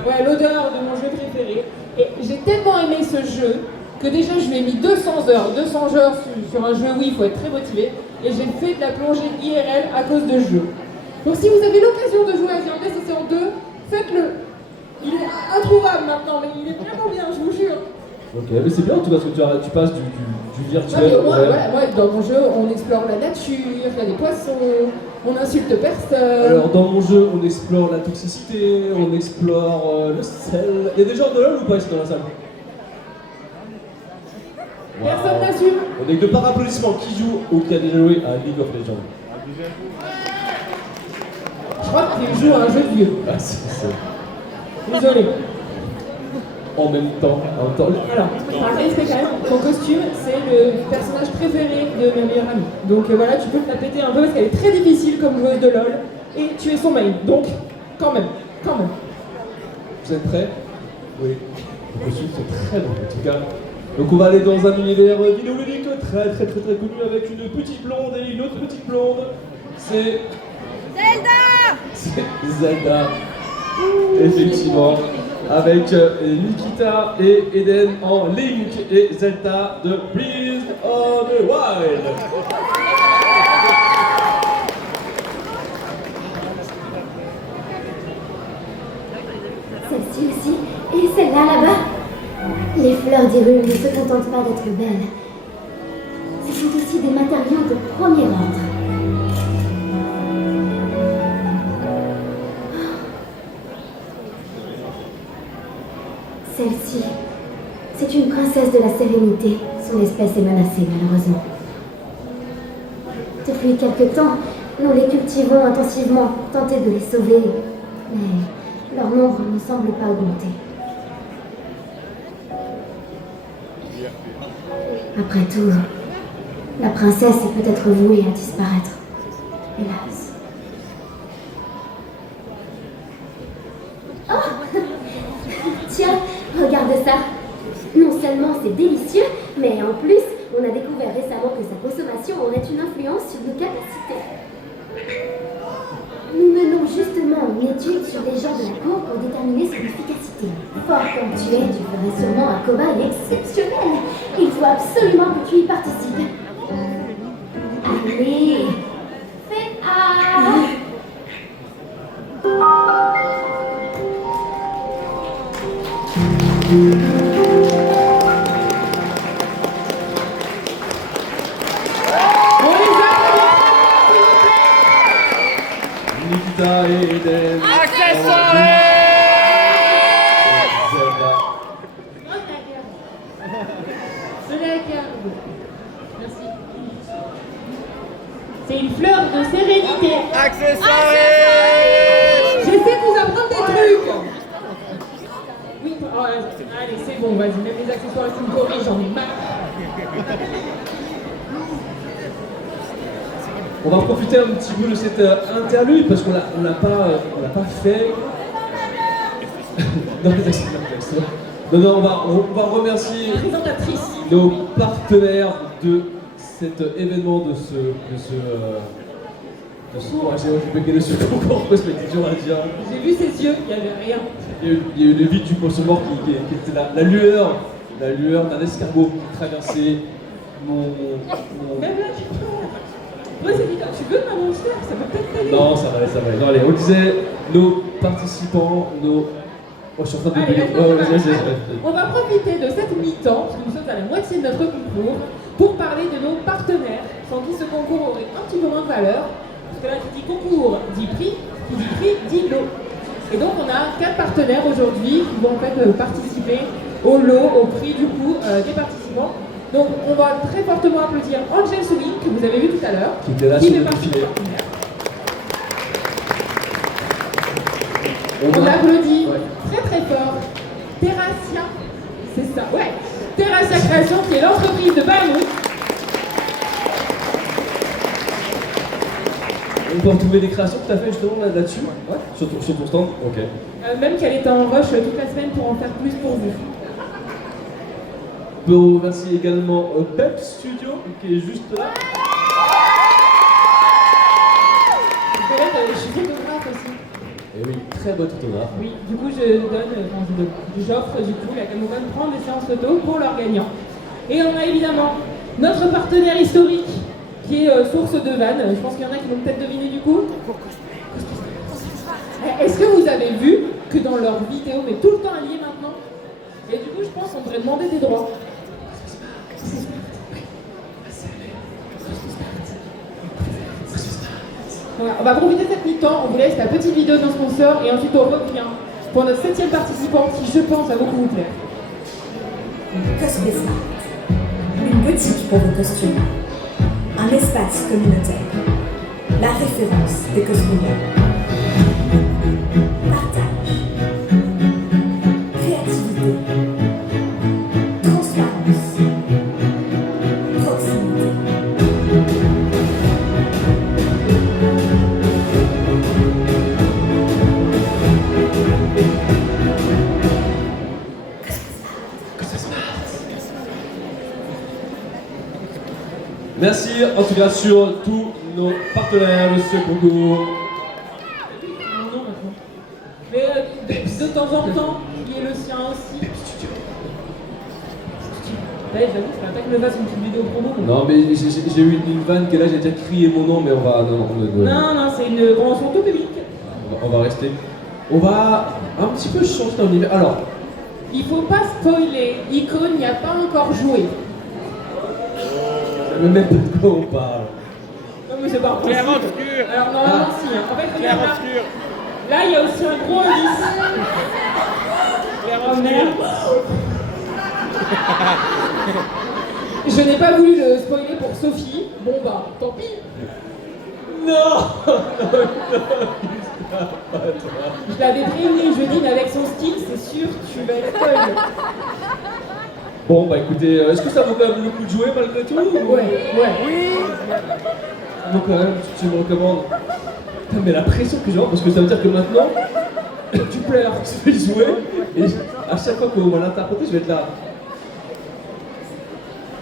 Ouais, l'odeur de mon jeu préféré. Et j'ai tellement aimé ce jeu que déjà je lui ai mis 200 heures. 200 heures sur un jeu, oui, il faut être très motivé. Et j'ai fait de la plongée IRL à cause de ce jeu. Donc si vous avez l'occasion de jouer à Endless Ocean 2, faites-le. Il est introuvable maintenant, mais il est vraiment bien, je vous jure. Ok, mais c'est bien en tout cas parce que tu passes du Ah, virtuel mais au moi, réel. voilà, moi, dans mon jeu, on explore la nature, il y a des poissons, on insulte personne. Alors dans mon jeu, on explore la toxicité, on explore le sel. Il y a des gens de LoL ou pas ici dans la salle? Personne n'assume. On est que de par applaudissements. Qui joue ou qui a déjà joué à League of Legends? Je crois que tu joues à un jeu de vieux. Ah, c'est... Désolé. En même temps. Alors, par respect quand même, ton costume, c'est le personnage préféré de ma meilleure amie. Donc voilà, tu peux te la péter un peu parce qu'elle est très difficile comme joueuse de LoL. Et tu es son main. Donc, quand même. Vous êtes prêts? Oui. Le costume, c'est très bon en tout cas. Donc on va aller dans un univers vidéoludique très connu avec une petite blonde et une autre petite blonde. C'est... Zelda! C'est Zelda. Effectivement. Avec Nikita et Eden en Link et Zelda de Breath of the Wild. Celle-ci aussi, et celle-là là-bas. Les fleurs d'Hyrule ne se contentent pas d'être belles. Ce sont aussi des matériaux de premier ordre. Celle-ci, c'est une princesse de la sérénité. Son espèce est menacée, malheureusement. Depuis quelque temps, nous les cultivons intensivement, tenter de les sauver. Mais leur nombre ne semble pas augmenter. Après tout, la princesse est peut-être vouée à disparaître. Hélas. Oh! Tiens, regarde ça. Non seulement c'est délicieux, mais en plus, on a découvert récemment que sa consommation aurait une influence sur nos capacités. Nous menons justement une étude sur les gens de la cour pour déterminer son efficacité. Fort comme tu es, tu ferais sûrement un cobaye exceptionnel. Il faut absolument que tu y participes. Allez, fais A. Nikita et Eden. Merci. C'est une fleur de sérénité. Accessoires. J'essaie de vous apprendre des trucs. Oui, oh, allez, c'est bon, vas-y, même les accessoires, ils me corrigent, j'en ai marre. On va profiter un petit peu de cette interlude parce qu'on l'a pas fait. Non, on va remercier nos partenaires de cet événement, de ce j'ai bugué dessus concours cosmétique, on va dire. J'ai vu ses yeux, il n'y avait rien. Il y a eu le vide du consommateur qui était la lueur d'un escargot qui traversait mon... Même là, tu peux. Ouais, c'est dit, tu veux m'annoncer? Ça peut peut-être t'aider. Non, ça va aller. Non, allez, on disait nos participants, nos... Oh, je suis en train de... Allez, on va profiter de cette mi-temps, parce que nous sommes à la moitié de notre concours, pour parler de nos partenaires, sans qui ce concours aurait un petit peu moins de valeur. Parce que là, qui dit concours, dit prix, qui dit prix, dit lot. Et donc, on a 4 partenaires aujourd'hui qui vont en fait participer au lot, au prix du coup des participants. Donc, on va très fortement applaudir Angel Swing, que vous avez vu tout à l'heure, qui était là sur le défilé. On applaudit très très fort Terracia, c'est ça, ouais, Terracia Création, qui est l'entreprise de Banou. On peut retrouver des créations que tu as fait justement là-dessus, ouais. Sur ton stand. Ok. Même qu'elle est en rush toute la semaine pour en faire plus pour vous. On peut remercier également Pep Studio qui est juste là. Je suis photographe aussi. Et oui, très bonne photographe. Oui, du coup j'offre du coup la Camouman de prendre des séances photo pour leurs gagnants. Et on a évidemment notre partenaire historique qui est source de vannes. Je pense qu'il y en a qui vont peut-être deviner du coup. Est-ce que vous avez vu que dans leur vidéo, mais tout le temps allié maintenant, et du coup je pense qu'on devrait demander des droits. Voilà, on va profiter de cette mi-temps, on vous laisse la petite vidéo de nos sponsors et ensuite on revient pour notre 7e participant qui, je pense, va beaucoup vous plaire. Cosplay Smart, une boutique pour vos costumes, un espace communautaire, la référence des cosplayers. Partage, créativité, transparence, proximité. Merci en tout cas sur tous nos partenaires de ce concours. Mais de temps en temps, il y a le sien aussi. Ouais, j'avoue, je m'attaque le vase une petite vidéo promo. Non, mais j'ai eu une vanne que là j'ai déjà crié mon nom, mais on va. Non, c'est une convention tout public. On va rester. On va un petit peu changer d'univers. Alors. Il faut pas spoiler. Icône n'y a pas encore joué. Je ne sais même pas de quoi on parle. Non, mais c'est pas possible. Claire obscure. Alors, normalement, si. Hein. En fait, Claire regarde là. obscure. Là, il y a aussi un gros indice. Claire Oh obscure. merde. Je n'ai pas voulu le spoiler pour Sophie. Bon bah, tant pis. Non. Je l'avais prévenu, je lui ai dit, mais avec son style, c'est sûr, tu vas être folle. Bon, bah écoutez, est-ce que ça vaut quand même le coup de jouer malgré tout ou... Ouais. Oui. Donc quand même, tu me recommandes. Putain, mais la pression que j'ai, parce que ça veut dire que maintenant, tu pleures, tu fais jouer, et à chaque fois qu'on va l'interpréter, je vais être là.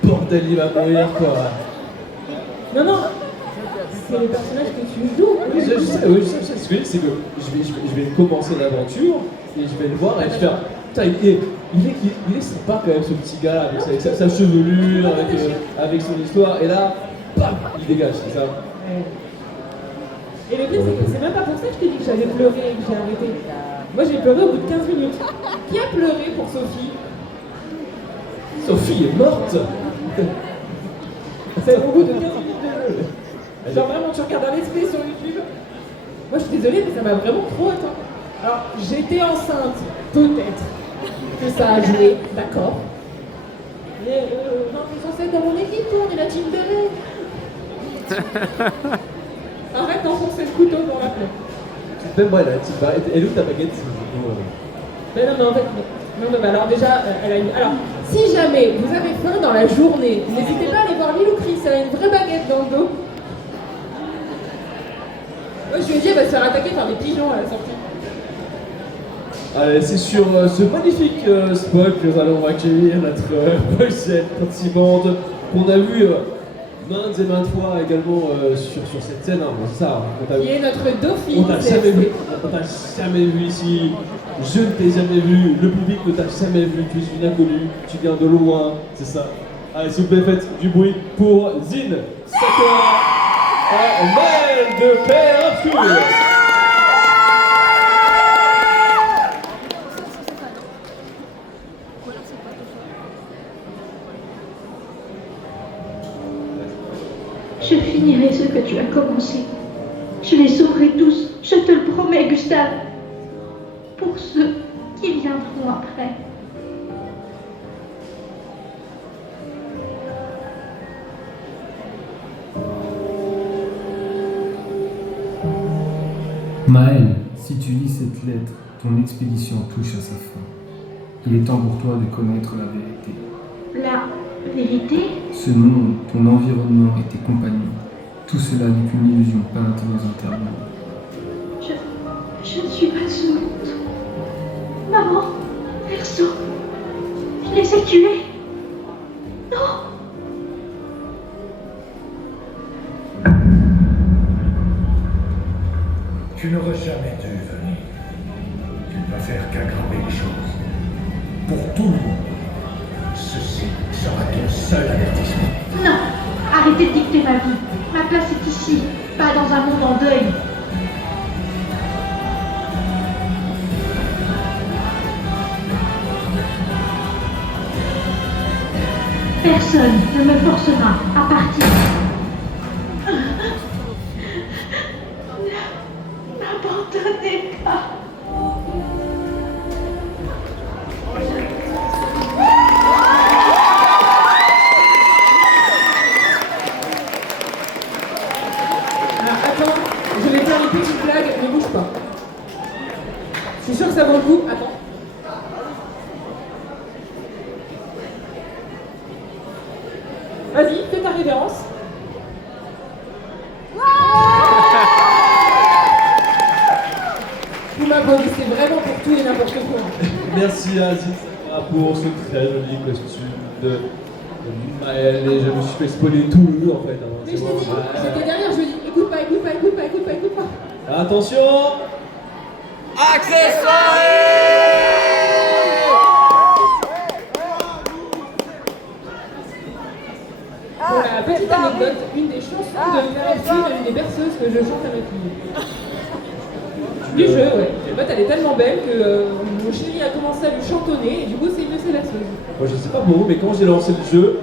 Bordel, il va mourir, quoi. Non, c'est le personnage que tu joues. Oui, je sais, oui, je sais. Ce que je dis, c'est que je vais commencer l'aventure, et je vais le voir, et je vais faire. Putain, il est sympa quand même, ce petit gars, avec sa chevelure, avec son histoire, et là, bam, il dégage, c'est ça. Et le pire, c'est que c'est même pas pour ça que je t'ai dit que j'allais pleurer et que j'ai arrêté. Moi, j'ai pleuré au bout de 15 minutes. Qui a pleuré pour Sophie? Sophie est morte. C'est au bout de 15 minutes de jeu. Genre vraiment, tu regardes un esprit sur YouTube. Moi, je suis désolée, mais ça m'a vraiment trop attendu. Alors, j'étais enceinte, peut-être que ça a joué, d'accord. Mais non, on est censé être dans mon équipe, on est la team de l'aide. Arrête d'enfoncer le couteau dans la plaie. Même moi, elle a une petite baguette. Elle est où ta baguette? Mais non, mais en fait, non, mais alors déjà, elle a une... Alors, si jamais vous avez faim dans la journée, n'hésitez pas à aller voir Lilou Chris, elle a une vraie baguette dans le dos. Moi, je lui ai dit, elle va se faire attaquer par des pigeons à la sortie. Allez, c'est sur ce magnifique spot que nous allons accueillir notre prochaine participante qu'on a vu maintes et maintes fois également sur cette scène. Hein, c'est ça, qui est notre dauphine. On t'a jamais vu ici. Je ne t'ai jamais vu. Le public ne t'a jamais vu. Tu es une inconnue. Tu viens de loin. C'est ça. Allez, s'il vous plaît, faites du bruit pour Zine, Sakura et Maël de Père Arthur. Je finirai ce que tu as commencé. Je les sauverai tous, je te le promets, Gustave. Pour ceux qui viendront après. Maël, si tu lis cette lettre, ton expédition touche à sa fin. Il est temps pour toi de connaître la vérité. La vérité? Ce monde, ton environnement et tes compagnons, tout cela n'est qu'une illusion peinte dans un tableau. Je ne suis pas ce monde. Maman, perso, je les ai tués. Non! Tu n'aurais jamais dû venir. Tu ne vas faire qu'aggraver les choses. Pour tout le monde, ceci sera ton seul avertissement. Non! Arrêtez de dicter ma vie. Ma place est ici, pas dans un monde en deuil. Personne ne me forcera à partir. N'abandonnez pas. Alors attends, je vais faire une petite blague, ne bouge pas. Je suis sûre que ça vaut le coup, attends. Vas-y, fais ta révérence. Vous m'applaudissez vraiment pour tout et n'importe quoi. Merci à Zine Sakura pour ce très joli costume de Maël. Et je me suis fait spoiler tout le jeu en fait. Avant. Mais je t'ai dit, j'étais derrière, je lui ai dit écoute pas, écoute pas, écoute pas, écoute pas, écoute pas. Attention! Pour la petite anecdote, une des chansons de Père est une des berceuses que je chante avec lui. Du jeu, ouais. En fait, elle est tellement belle que mon chéri a commencé à lui chantonner et du coup, c'est une de ses berceuses. Moi, je sais pas pour vous, mais quand j'ai lancé le jeu,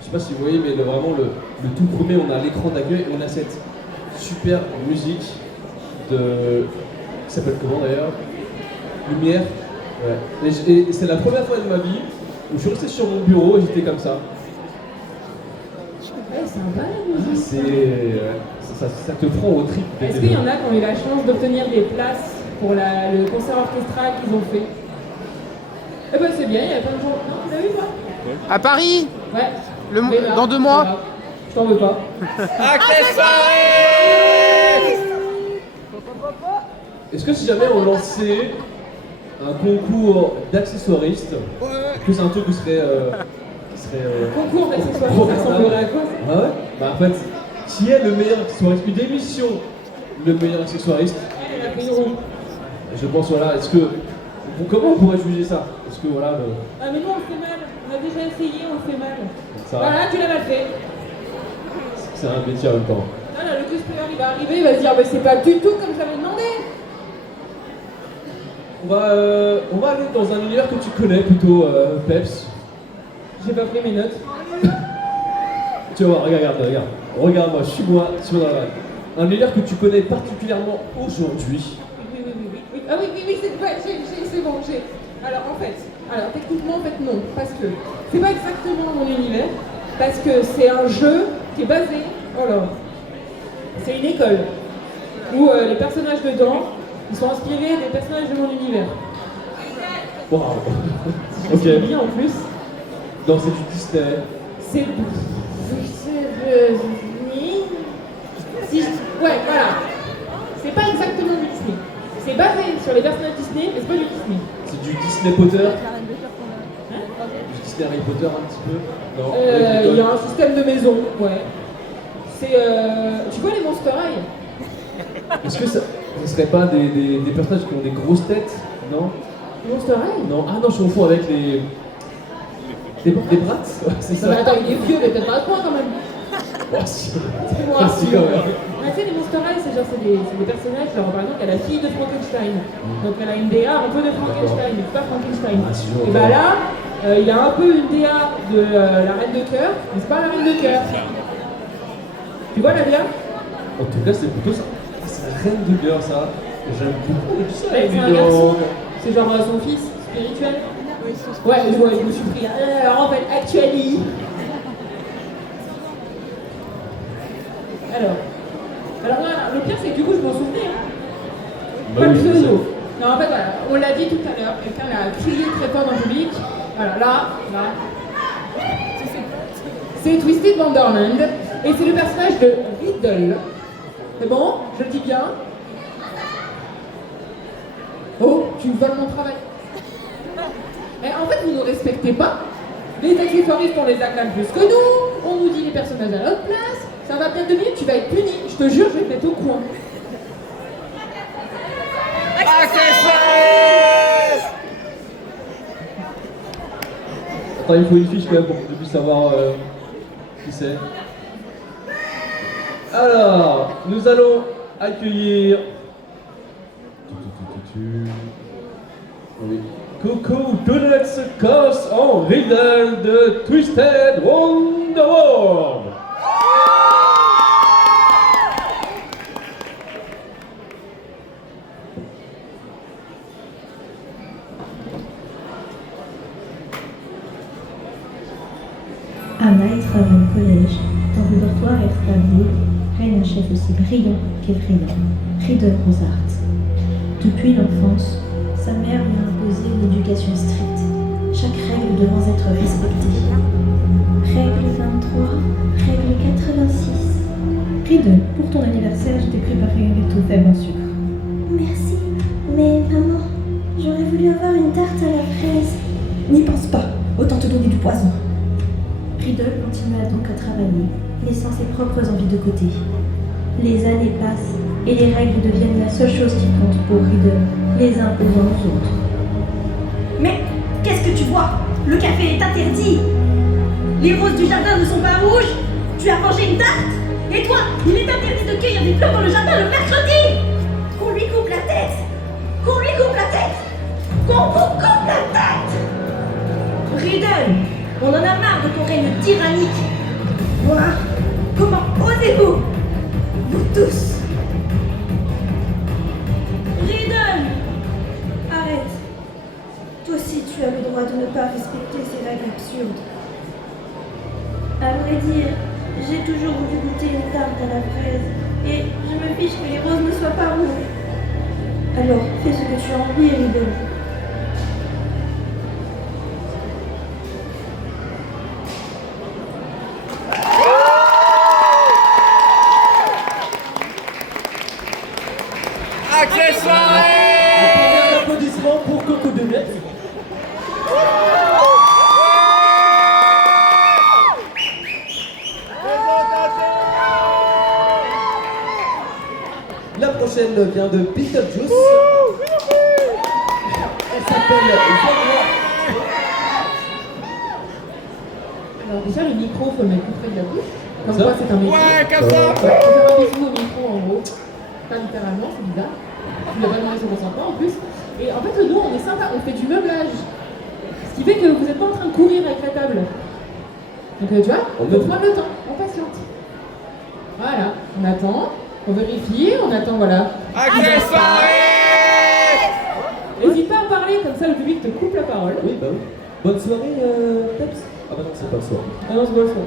je sais pas si vous voyez, mais vraiment le tout premier, on a l'écran d'accueil et on a cette super musique de. Qui s'appelle comment d'ailleurs? Lumière. Ouais. Et c'est la première fois de ma vie où je suis resté sur mon bureau et j'étais comme ça. Ouais, c'est un balade, musique. C'est ça te prend au trip. Est-ce qu'il y en a qui ont eu la chance d'obtenir des places pour le concert orchestral qu'ils ont fait? Eh ben c'est bien, il y a plein de gens. Non, vous avez vu quoi? À Paris? Ouais. Dans 2 mois? Voilà. Je t'en veux pas. Est-ce que si jamais on lançait un concours d'accessoiristes, que c'est un truc qui serait... Concours d'accessoiristes, ça ressemblerait à quoi? Ah ouais? Bah en fait, qui est le meilleur accessoiriste? Une émission, le meilleur accessoiriste. Elle a pris une roue. Je pense, voilà, est-ce que... Comment on pourrait juger ça? Est-ce que voilà... Ah mais non, on fait mal. On a déjà essayé, on fait mal. Ça va. Voilà, tu l'as mal fait. C'est un métier en même temps. Non, non, le cosplayer il va arriver, il va se dire mais c'est pas du tout comme j'avais demandé. On va aller dans un univers que tu connais plutôt, Peps. J'ai pas pris mes notes. Tu vois, regarde. Regarde-moi, suis-moi dans la vague. Un univers que tu connais particulièrement aujourd'hui. Oui. Ah oui, c'est bon, j'ai. Alors techniquement en fait non, parce que c'est pas exactement mon univers, parce que c'est un jeu qui est basé, c'est une école où les personnages dedans, ils sont inspirés des personnages de mon univers. Wow. Ok. C'est bien en plus. Non, c'est du Disney. Ouais, voilà. C'est pas exactement du Disney. C'est basé sur les personnages Disney, mais c'est pas du Disney. C'est du Disney Potter. Du Disney Harry Potter un petit peu. Non. Il y a un système de maison, ouais. C'est tu vois les Monster High? Est-ce que ça serait pas des personnages qui ont des grosses têtes? Non. Monster High? Non. Ah non, je confonds avec les... Des brats? Ouais, c'est ça. Mais attends, il est vieux, mais peut-être pas à toi quand même. Oh, si. C'est moi. Si, quand même. Tu sais, les Monster High, c'est des personnages, genre par exemple, il y a la fille de Frankenstein. Donc elle a une DA un peu de Frankenstein, mais pas Frankenstein. Et bah là, il y a un peu une DA de la Reine de Cœur, mais c'est pas la Reine de Cœur. Tu vois la DA? En tout cas, c'est plutôt ça. C'est la Reine de Cœur, ça. J'aime beaucoup ça. C'est un garçon. C'est genre son fils spirituel. Ouais, je me suis pris. Alors en fait, actually. Alors voilà, le pire c'est que du coup je m'en souvenais. Hein. Bah Pas oui, le je sais. pseudo. Non, en fait voilà, on l'a dit tout à l'heure, quelqu'un l'a crié très fort dans le public. Voilà, là. C'est Twisted Wonderland et c'est le personnage de Riddle. C'est bon? Je le dis bien. Oh, tu voles mon travail. Mais en fait, vous ne respectez pas. Les accessoiristes, on les acclame plus que nous. On nous dit les personnages à notre place. Ça va peut-être 2 minutes, tu vas être puni. Je te jure, je vais te mettre au coin. Attends, il faut une fiche quand même pour que tu puisses savoir qui c'est. Alors, nous allons accueillir... Oui. Coco Donuts Cos en Riddle de Twisted Wonderworld. Anna est travaille au collège. Dans le dortoir est établi, règne un chef aussi brillant qu'effrayant, Riddle Rosart. Depuis l'enfance, sa mère lui a imposé une éducation stricte, chaque règle devant être respectée. Règle 23, règle 86. Riddle, pour ton anniversaire, je t'ai préparé un gâteau faible en sucre. Merci, mais maman, j'aurais voulu avoir une tarte à la fraise. N'y pense pas, autant te donner du poison. Riddle continua donc à travailler, laissant ses propres envies de côté. Les années passent et les règles deviennent la seule chose qui compte pour Riddle, les imposant aux autres. Mais qu'est-ce que tu vois? Le café est interdit. Les roses du jardin ne sont pas rouges. Tu as mangé une tarte. Et toi, il est interdit de cueillir des fleurs dans le jardin le mercredi. Qu'on lui coupe la tête. Qu'on lui coupe la tête. Qu'on vous coupe la tête. Riddle, on en a marre de ton règne tyrannique. Moi, comment osez-vous? Vous tous. Riddle, arrête. Toi aussi, tu as le droit de ne pas respecter ces règles absurdes. À vrai dire, j'ai toujours voulu goûter une tarte à la fraise, Et je me fiche que les roses ne soient pas rouges. Alors, fais ce que tu as envie et rigole. Un applaudissement pour Coco Bébé. La prochaine vient de Beetlejuice. Elle s'appelle Jaguar. Alors déjà le micro, faut le mettre tout près de la bouche. Comme Ça quoi c'est un micro. Ouais, comme ça. Faut faire un bisou au micro en gros. Pas littéralement, c'est bizarre. Tu l'as pas demandé son consentement en plus. Et en fait nous on est sympa, on fait du meublage. Ce qui fait que vous n'êtes pas en train de courir avec la table. Donc tu vois, on peut prendre le temps, on patiente. Voilà, on attend, on vérifie, on attend, voilà. N'hésite pas à parler, comme ça le public te coupe la parole. Oui, bah oui. Bonne soirée, Peps. Ah bah non, c'est pas le soir. Ah non, c'est pas le soir.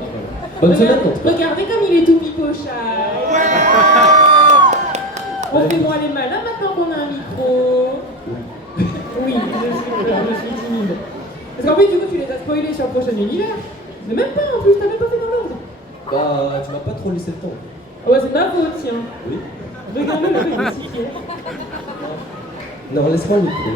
Bonne semaine. Regardez comme il est tout pipochage. On fait moi les malins maintenant qu'on a un micro. Oui, je suis timide. Parce qu'en plus, du coup, tu les as spoilés sur le prochain univers. Mais même pas en plus, t'as même pas fait dans l'ordre. Bah, tu m'as pas trop laissé le temps. Ah ouais, c'est ma faute, tiens. Oui. Regarde-le, le mec est si fier. Non, laisse-moi le micro.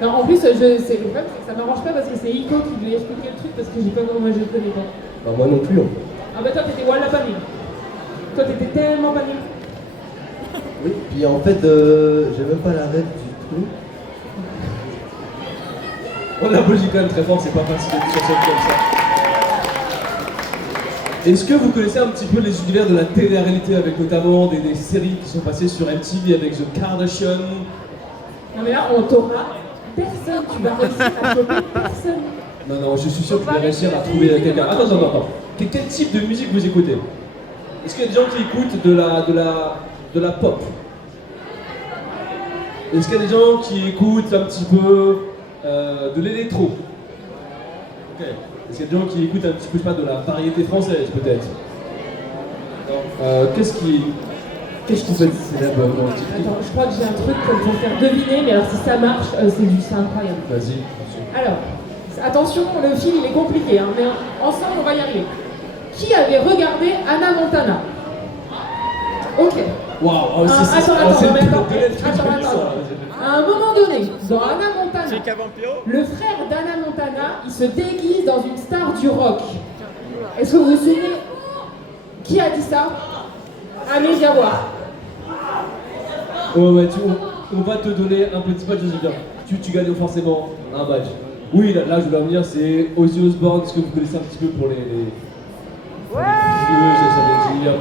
Non, en plus, c'est le problème, c'est que ça m'arrange pas parce que c'est Ico qui devait expliquer le truc parce que j'ai pas moi je le connais pas. Bah, moi non plus, en fait. Ah bah toi, t'étais Walla pas nul. Toi, t'étais tellement pas nul. Oui, puis en fait, j'ai même pas la rêve du truc. On l'applaudit quand même très fort, c'est pas facile d'être sur scène comme ça. Est-ce que vous connaissez un petit peu les univers de la télé-réalité avec notamment des séries qui sont passées sur MTV avec The Kardashians? Non mais là, on t'aura personne, tu vas réussir à choper personne. Non, non, je suis sûr que tu vas réussir à trouver quelqu'un. Attends. Quel type de musique vous écoutez? Est-ce qu'il y a des gens qui écoutent de la pop? Est-ce qu'il y a des gens qui écoutent un petit peu de l'électro? Ok. Est-ce qu'il y a des gens qui écoutent un petit peu, je sais pas, de la variété française peut-être? Qu'est-ce qui fait célèbre dans le TikTok? Attends, je crois que j'ai un truc pour faire deviner, mais alors si ça marche, c'est incroyable. Vas-y. Alors, attention, le film il est compliqué, hein, mais ensemble on va y arriver. Qui avait regardé Hannah Montana? Ok. Waouh, attends. À un moment donné, dans Hannah Montana, le frère d'Hannah Montana, il se déguise dans une star du rock. Est-ce que vous vous souvenez qui a dit ça? Amir Jawar. Ouais, on va te donner un petit badge, bien. Tu gagnes forcément un badge. Oui, là je voulais en venir, c'est Ozzy Osbourne. Est-ce que vous connaissez un petit peu pour les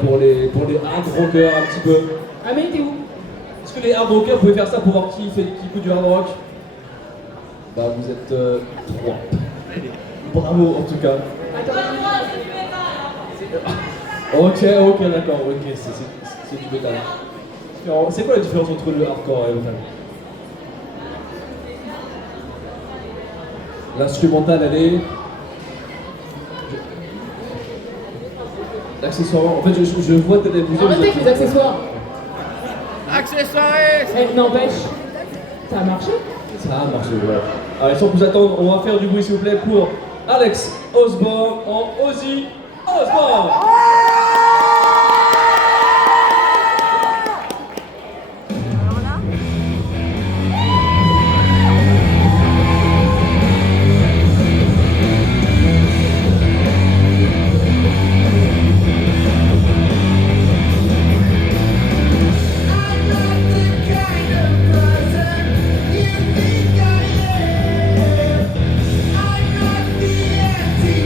pour les hard rockers un petit peu? Ah mais t'es où? Est-ce que les hard rockers, vous pouvez faire ça pour voir qui écoute du hard rock? Bah vous êtes 3. Bravo en tout cas. Ok, d'accord, ok, c'est du métal. Alors, c'est quoi la différence entre le hardcore et le metal? L'instrumental, elle est... L'accessoire, en fait, je vois tes musiques. Arrêtez avec les accessoires. Accessoires. N'empêche, ça a marché. Ça a marché, ouais. Allez, sans plus attendre, on va faire du bruit s'il vous plaît pour Alex Osbourne en Ozzy Osbourne.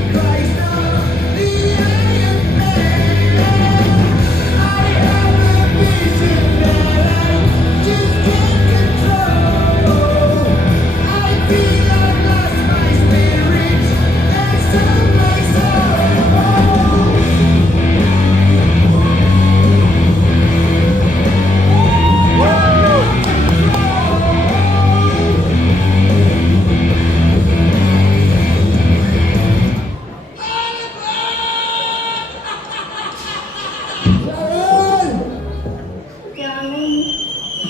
Christ, the Iron Man.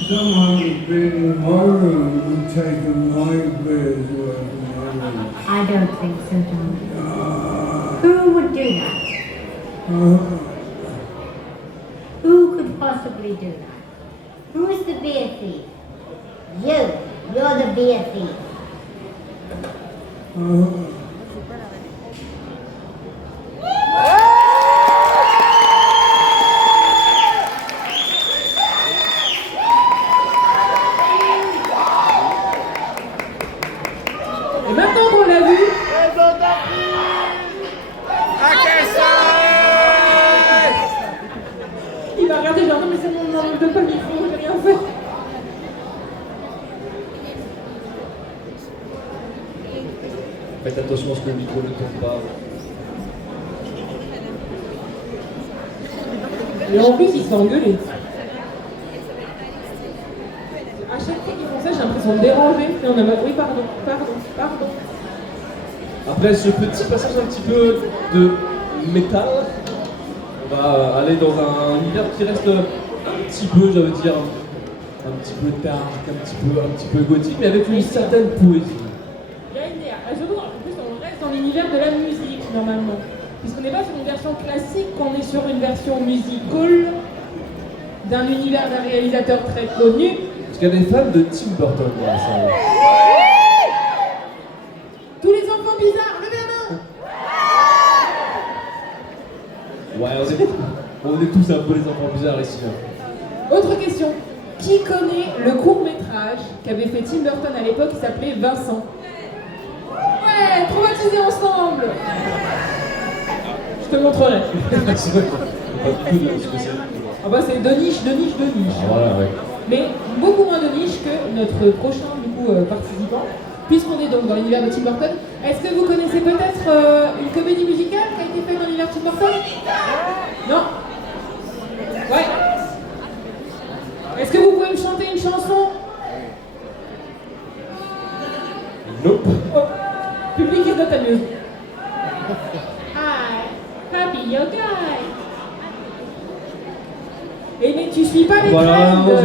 Someone's been in my room and taken my beers away from my room. I don't think so, John. Who would do that? Who could possibly do that? Who is the beer thief? You're the beer thief. Et maintenant qu'on l'a vu, il va regarder genre non mais c'est mon moment de pas micro, j'ai rien fait. Faites attention à ce que le micro ne tombe pas. Et en plus, il se fait engueuler. À chaque fois qu'ils font ça, j'ai l'impression de déranger. Et on a mal. Oui, pardon. Après ce petit passage un petit peu de métal, on va aller dans un univers qui reste un petit peu, j'allais dire, un petit peu dark, un petit peu gothique, mais avec une certaine poésie. Il y a une idée. En plus, on reste dans l'univers de la musique, normalement. Puisqu'on n'est pas sur une version classique, on est sur une version musicale d'un univers d'un réalisateur très connu. Parce qu'il y a des fans de Tim Burton dans la salle. Tous les enfants bizarres, levez la main. Ouais, on est tous un peu les enfants bizarres ici. Autre question. Qui connaît le court-métrage qu'avait fait Tim Burton à l'époque qui s'appelait Vincent? Ouais, traumatisés ensemble. Je te montrerai. C'est vrai qu'on n'a pas du tout de ce que c'est. Ah bah c'est de niche. Ah, voilà, ouais. Mais beaucoup moins de niche que notre prochain du coup, participant, puisqu'on est donc dans l'univers de Tim Burton. Est-ce que vous connaissez peut-être une comédie musicale qui a été faite dans l'univers de Tim Burton? Non? Ouais. Est-ce que vous pouvez me chanter une chanson? Nope. Oh. Public is not amused. Hi, happy your guy. Et mais tu suis pas les Voilà, trends. non,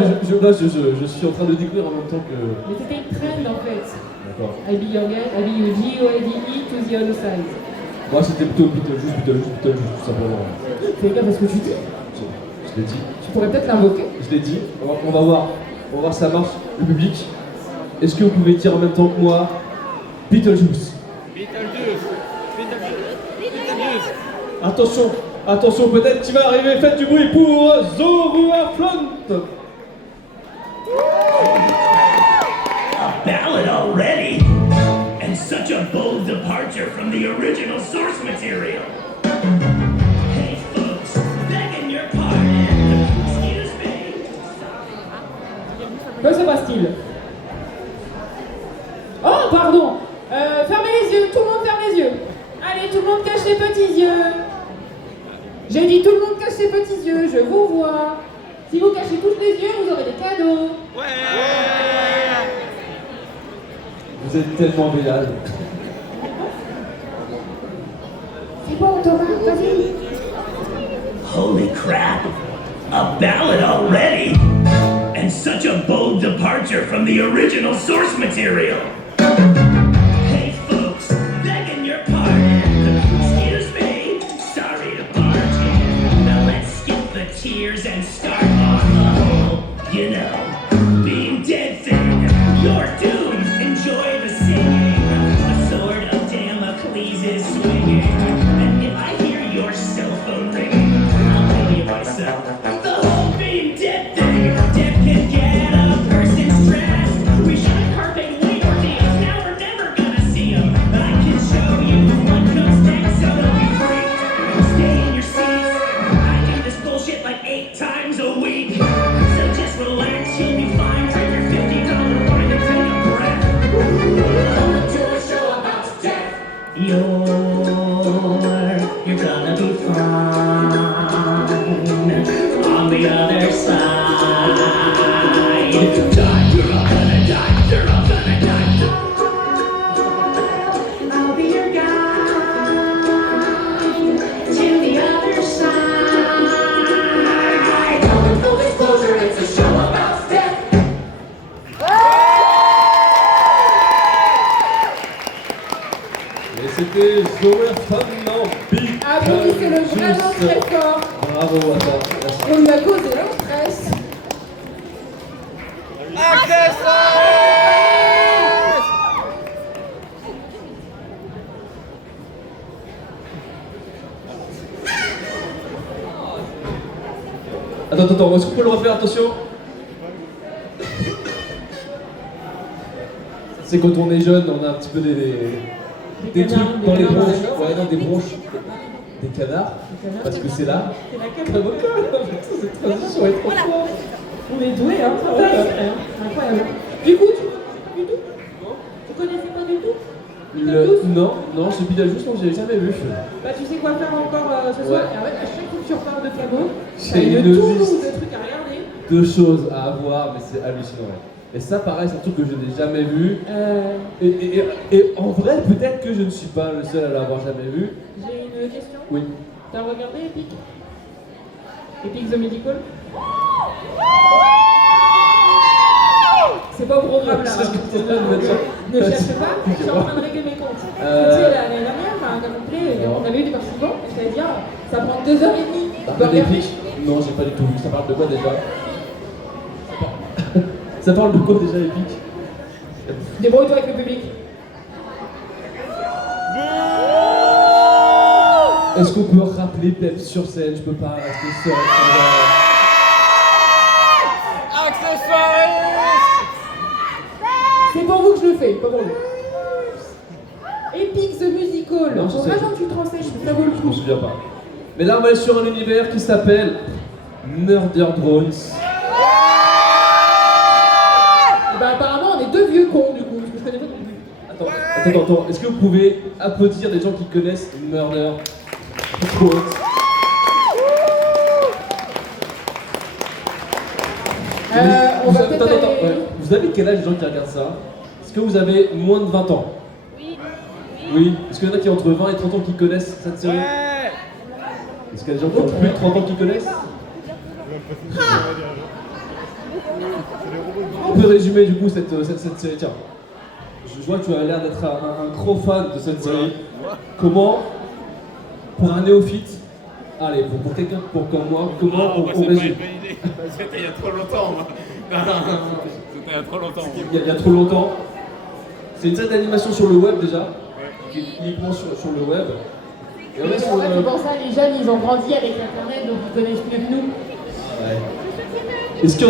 je suis en train de découvrir en même temps que... Mais c'était une trend en fait. D'accord. I be your guy, I be your G-O-I-D-E to the other side. Moi c'était plutôt Beetlejuice, tout simplement. Fais gaffe à ce que tu dis. Je l'ai dit. Tu pourrais peut-être l'invoquer. Je l'ai dit. On va voir si ça marche. Le public, est-ce que vous pouvez dire en même temps que moi Beetlejuice? Attention, peut-être qu'il va arriver. Faites du bruit pour Zorua Flaunt. A ballad already? And such a bold departure from the original source material. Hey folks, begging your pardon. Excuse me. Que se passe-t-il? Oh, pardon. Fermez les yeux, tout le monde ferme les yeux. Allez, tout le monde cache les petits yeux. J'ai dit tout le monde cache ses petits yeux, je vous vois. Si vous cachez tous les yeux, vous aurez des cadeaux. Vous êtes tellement béal. C'est bon, Thomas, vas-y. Holy crap! A ballad already? And such a bold departure from the original source material. Hey folks, begging your pardon. Excuse me, sorry to barge in. Now let's skip the tears and start on the whole, you know, being dead thing. You're doomed, enjoy the singing. A sword of Damocles is swinging. And if I hear your cell phone ringing, I'll tell you myself. The whole being dead thing. Death can get a person stressed. We should carpet weight ordeals. Now we're never gonna see them. But I can show you what comes next, so don't be freaked. Stay in your seats. I do this bullshit like 8 times a week. So just relax, you'll be fine. Drink your $50 wine and take a breath. Welcome to a show about death. You're gonna be fine on the other side. Die, you're all gonna die. You're all gonna die. I'll be your guide to the other side. Full disclosure, it's a show about C'était Zoé Fernand Big. Applaudissez-le vraiment très fort. Bravo, attends. Merci. On lui a causé un stress. Attends, est-ce qu'on peut le refaire? Attention. C'est quand on est jeune, on a un petit peu des trucs dans les bronches. Ouais, non, des bronches. Des canards. Parce que c'est là. Cette transition est trop forte. On est doués, hein. Incroyable. Du coup, tu connaissais pas du tout? Non, ce Bidal juste, non, j'ai jamais vu. Bah, tu sais quoi faire encore ce soir? Et en fait, à chaque fois que tu repars de Cabo, J'ai t'as une une tournure liste de trucs à regarder. de choses à avoir, mais c'est hallucinant. Et ça, pareil, c'est un truc que je n'ai jamais vu. Et en vrai, peut-être que je ne suis pas le seul à l'avoir jamais vu. J'ai une question. Oui. T'as regardé Epic? Epic the Medical? C'est pas au programme là. C'est ce que t'es en train de me dire. Ne cherche pas, je suis en train de régler mes comptes. Tu sais, l'année dernière, on avait eu des participants, et je t'allais dire, ça prend 2h30. T'as pas d'Epic? Non, j'ai pas du tout vu. Ça parle de quoi déjà? Ça parle de quoi déjà, Epic? Débrouille-toi avec le public. Est-ce qu'on peut rappeler Pep sur scène? Je peux pas rester seul. C'est pour vous que je le fais, pas pour vous. Epic the Musical. Non, je Pour sais. vraiment que tu te renseignes, ça vaut le Je coup. m'en souviens pas. Mais là, on va aller sur un univers qui s'appelle Murder Drones. Bah apparemment on est deux vieux cons du coup, parce que je connais pas non plus. Attends. Est-ce que vous pouvez applaudir des gens qui connaissent Murder Drones? On va peut-être aller... Ouais. Vous avez quel âge les gens qui regardent ça? Est-ce que vous avez moins de 20 ans? Oui. Est-ce qu'il y en a qui ont entre 20 et 30 ans qui connaissent cette série? Est-ce qu'il y a des gens qui ont plus de 30 ans qui connaissent? On peut résumer du coup cette série. Tiens, je vois que tu as l'air d'être un gros fan de cette série. Comment, pour un néophyte, allez, pour quelqu'un comme moi, comment on résume? C'est pas une bonne idée. C'était il y a trop longtemps, moi. C'était il y a trop longtemps. Il y a trop longtemps. C'est une série d'animation sur le web déjà, qui est uniquement sur le web. Et on est sur En fait, c'est pour ça, les jeunes, ils ont grandi avec Internet, donc ils connaissent mieux que nous. Ouais. Est-ce que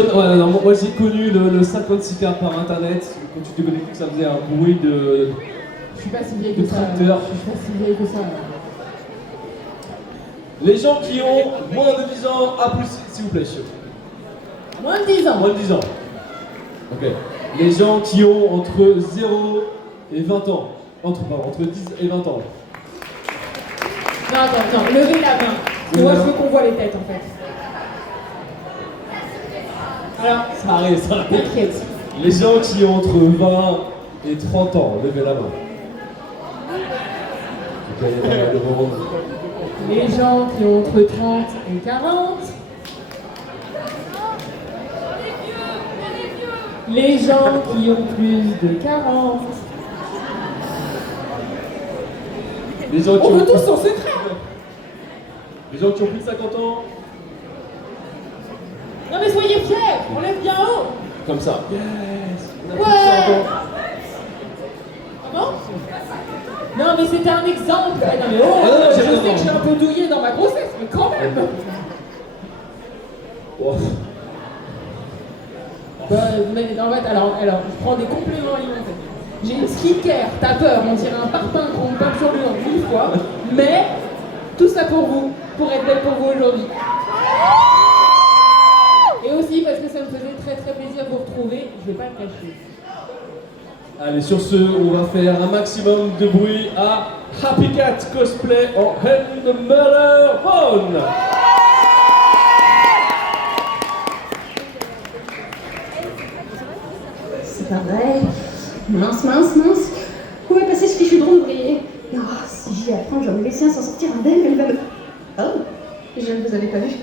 moi j'ai connu le 56K par internet, quand tu te connectais que ça faisait un bruit de. Je suis pas si vieille que ça. tracteur. Je suis pas si vieille que ça. Les gens qui ont moins de 10 ans, applaudissez s'il vous plaît. Moins de 10 ans. Moins de 10 ans. Ok. Les gens qui ont entre 0 et 20 ans. Entre 10 et 20 ans. Non, attends, levez la main. Moi, je veux qu'on voit les têtes en fait. Alors, ça arrive. T'inquiète. Les gens qui ont entre 20 et 30 ans, levez la main. Ok, il y a pas mal de monde. Les gens qui ont entre 30 et 40. Les gens qui ont plus de 40. Les gens qui On ont... veut tous son secret. Les gens qui ont plus de 50 ans. Non mais soyez fiers, on lève bien haut. Comme ça. Yes. On a plus de Ouais. 50 ans. Comment? Non mais c'était un exemple. Non mais oh, Ah, non, je j'ai sais raison. que j'ai un peu douillé dans ma grossesse, mais quand même. Oh. Mais en fait, alors, je prends des compléments alimentaires. J'ai une skincare, t'as peur, on dirait un parpaing qu'on tape sur le nom 1000 fois, mais tout ça pour vous, pour être belle pour vous aujourd'hui. Et aussi parce que ça me faisait très très plaisir de vous retrouver, je vais pas le cacher. Allez, sur ce, on va faire un maximum de bruit à Happy Cat Cosplay en Hand Murder Phone. C'est pas vrai. Mince. Où est passé ce fichu de ronde-brillé? Oh, si j'y apprends, j'aurais laissé un s'en sortir indemne, elle va me... Oh, je ne vous avais pas vu.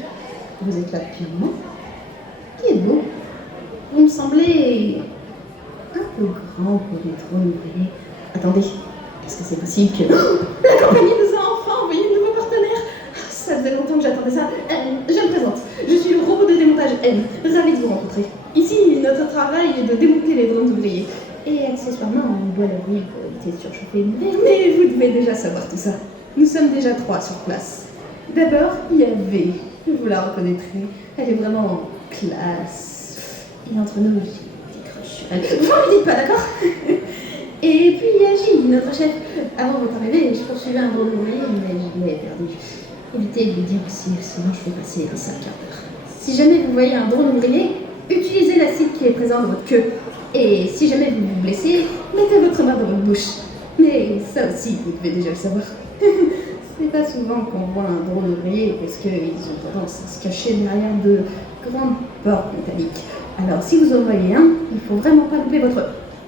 Vous êtes là depuis un moment. Qui êtes-vous? Vous me semblez un peu grand pour être ronde-brillé. Attendez, Est-ce que c'est possible que... La compagnie nous a enfin envoyé de nouveaux partenaires. Ça faisait longtemps que j'attendais ça. Je me présente. Je suis le robot de démontage N. Ravi de vous rencontrer. Ici, notre travail est de démonter les drones ouvriers. Et accessoirement, on doit l'avouer pour éviter de surchauffer l'hiver. Mais vous devez déjà savoir tout ça. Nous sommes déjà 3 sur place. D'abord, il y a V. Vous la reconnaîtrez. Elle est vraiment classe. Et entre nous, j'ai des crushs sur elle. Vous ne me dites pas, d'accord? Et puis il y a J, notre chef. Avant votre arrivée, je poursuivais un drone ouvrier, mais je l'ai perdu. Évitez de lui dire aussi, sinon je fais passer les 5 quarts d'heure. Si jamais vous voyez un drone ouvrier, utilisez l'acide qui est présent dans votre queue. Et si jamais vous vous blessez, mettez votre main dans votre bouche. Mais ça aussi, vous devez déjà le savoir. C'est pas souvent qu'on voit un drone ouvrier parce qu'ils ont tendance à se cacher derrière de grandes portes métalliques. Alors si vous en voyez un, il faut vraiment pas louper votre...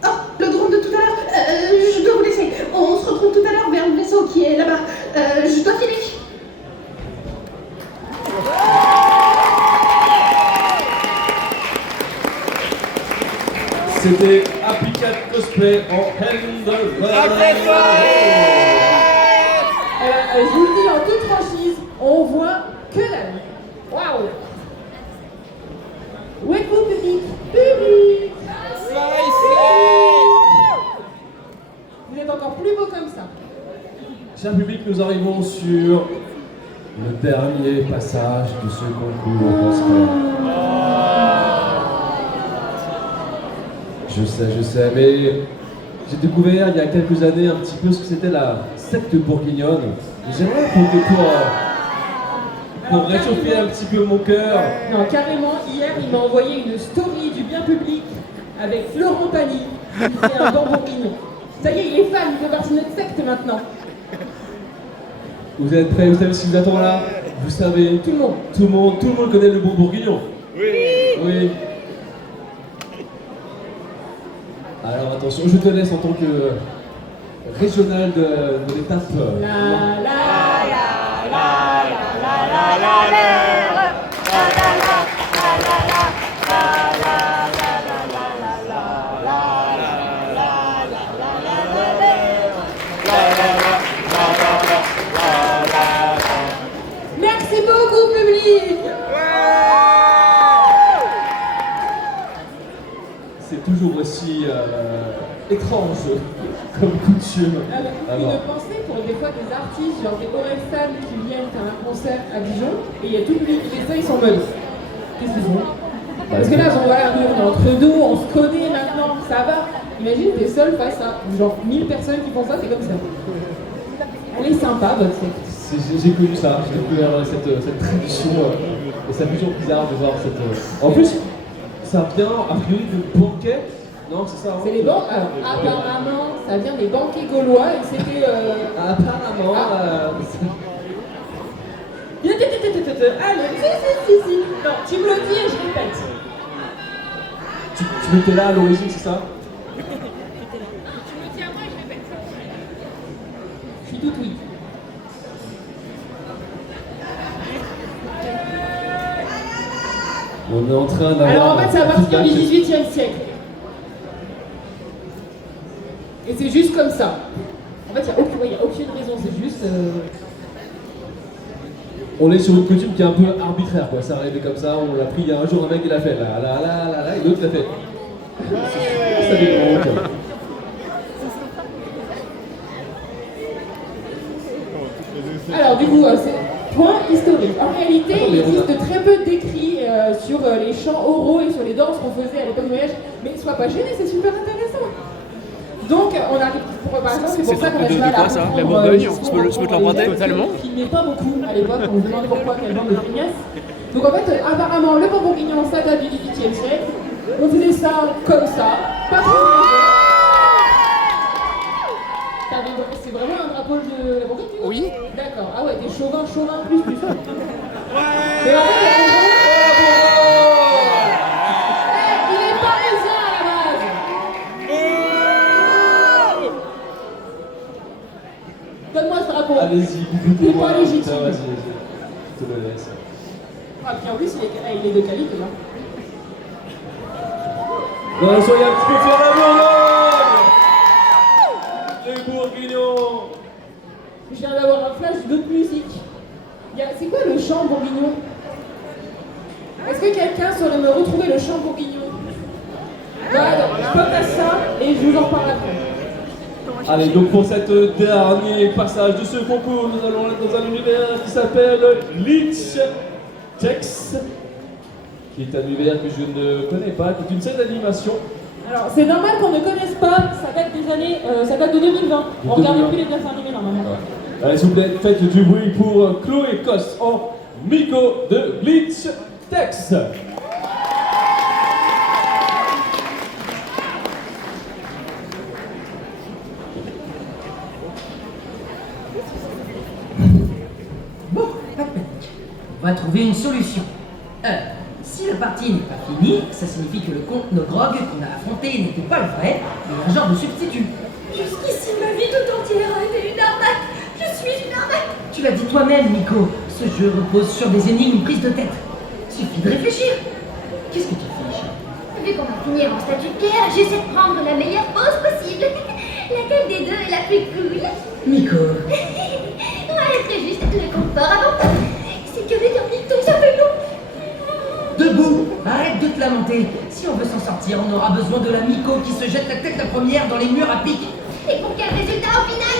Oh, le drone de tout à l'heure, je dois vous laisser. On se retrouve tout à l'heure vers le vaisseau qui est là-bas. Je dois filer. C'était Happy Cat Cosplay en Je vous le dis en toute franchise, on voit que dalle. Waouh! Où êtes-vous, public? Public! Vous êtes encore plus beau comme ça. Cher public, nous arrivons sur le dernier passage de ce concours cosplay. Je sais, mais j'ai découvert il y a quelques années un petit peu ce que c'était la secte bourguignonne. Et j'aimerais pour réchauffer un petit peu mon cœur. Non, carrément, hier, il m'a envoyé une story du bien public avec Florent Pagny, qui fait un bon bourguignon. Ça y est, il est fan, il fait partie de notre secte maintenant. Vous êtes prêts? Vous savez ce qui vous attend là? Vous savez, tout le monde connaît le bon bourguignon. Oui. Alors attention, je te laisse en tant que régional de l'étape. Merci beaucoup, public. C'est toujours aussi étrange comme coutume. Une pensée pour des fois des artistes, genre des Orelsan qui viennent à un concert à Dijon et il y a tout le public qui fait ça, ils sont en mode qu'est-ce qu'ils font? Parce que là, bon, voilà, nous on est entre deux, on se connaît maintenant, ça va. Imagine, t'es seul face à genre 1000 personnes qui font ça, c'est comme ça. Elle est sympa, votre secte. J'ai connu ça, j'ai découvert cette tradition et c'est toujours bizarre de voir cette. En plus, ça vient a priori de banquet. Non, c'est ça. C'est les banques. Apparemment, ça vient des banquets gaulois et c'était. Apparemment. Allez, si. Non, tu me le dis et je répète. Tu étais là à l'origine, c'est ça? Tu me le dis à moi et je répète. Je suis tout oui. On est en train d'avoir. Alors en fait, ça va partir du XVIIIe siècle. Et c'est juste comme ça. En fait, il n'y a aucune raison, c'est juste... On est sur une coutume qui est un peu arbitraire, quoi. Ça arrivé comme ça, on l'a pris il y a un jour, un mec il a fait là, et l'autre l'a fait. Ça dépend, quoi. Alors du coup, c'est point historique. En réalité, il existe très peu d'écrits sur les chants oraux et sur les danses qu'on faisait à l'époque du voyage. Mais sois pas gêné, c'est super intéressant. Donc, on arrive par exemple, c'est pour ça qu'on a joué à la ça, la Bourgogne, je peux te l'emprunter totalement. Qui n'est pas beaucoup à l'époque, on se demande pourquoi, quelle bande de feignasse. Donc en fait, apparemment, le bon bourguignon, ça date du XVIIIe siècle. On faisait ça comme ça, pas trop. C'est vraiment un drapeau de la Bourgogne? Oui. D'accord, ah ouais, t'es chauvin, plus. Mais en fait, il est parisien à la base. Donne-moi ce drapeau. Allez-y, il est pas légitime. Vas-y, je te le laisse. Ah, puis en plus, il est de qualité, là. Non, soyez un petit peu fiers d'amour, les Bourguignons. champ bourguignon. Est-ce que quelqu'un saurait me retrouver le champ bourguignon? Voilà, je passe ça et je vous en parle après. Allez, donc pour cette dernier passage de ce concours, nous allons être dans un univers qui s'appelle Glitch Tex, qui est un univers que je ne connais pas, qui est une scène d'animation. Alors, c'est normal qu'on ne connaisse pas, ça date des années, ça date de 2020. On regarde plus les dessins animés normalement. Allez, s'il vous plaît, faites du bruit pour Chloé Cos en Miko de Glitch Tex. Bon, pas de panique. On va trouver une solution. Si la partie n'est pas finie, ça signifie que le conte No Grog qu'on a affronté n'était pas le vrai, mais un genre de substitut. Jusqu'ici, ma vie tout entière a été une arnaque. Je suis une arnaque. Tu l'as dit toi-même, Nico. Ce jeu repose sur des énigmes prises de tête. Suffit de réfléchir. Qu'est-ce que tu fiches? Vu qu'on va finir en statue de pierre, j'essaie de prendre la meilleure pose possible. Laquelle des deux est la plus cool? Nico. Ouais, très juste, le confort avant. C'est que les tornitos, ça fait long. Debout. Arrête de te lamenter. Si on veut s'en sortir, on aura besoin de la Miko qui se jette la tête la première dans les murs à pic. Et pour quel résultat au final?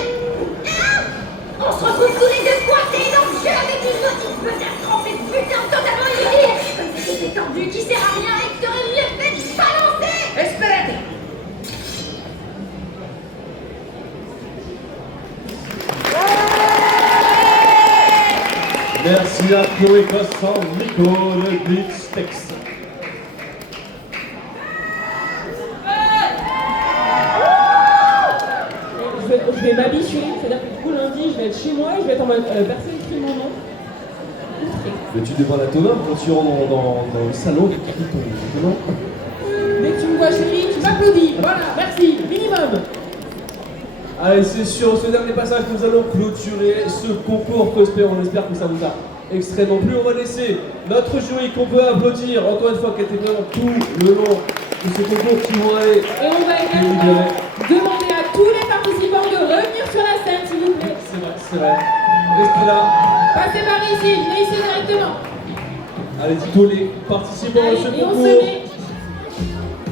On se retrouve tous les deux coincés dans le jeu avec une maudite besace trempée de putain totalement inutile. Comme cet effet tendu qui sert à rien et qui t'aurait mieux fait de balancer. Espérate. Merci à Chloé Cos en Miko de Glitch Tex. Je vais m'habituer, c'est-à-dire que du coup lundi je vais être chez moi et je vais être en mode personne écrit mon nom. Mais tu demandes à Thomas quand tu rentres dans le salon et qu'il ton nom. Dès que tu me vois chérie, tu m'applaudis. Voilà, merci, minimum. Allez, c'est sur ce dernier passage que nous allons clôturer ce concours Cosplay. On espère que ça vous a extrêmement plu. On va laisser notre jury qu'on peut applaudir, encore une fois, qui était vraiment tout le long de ce concours qui vont aller. Et on va également demander à tous les participants de revenir sur la scène, s'il vous plaît. C'est vrai, c'est vrai. Restez là. Passez par ici, venez ici directement. Allez, tous les participants de ce Allez, et on concours. se met.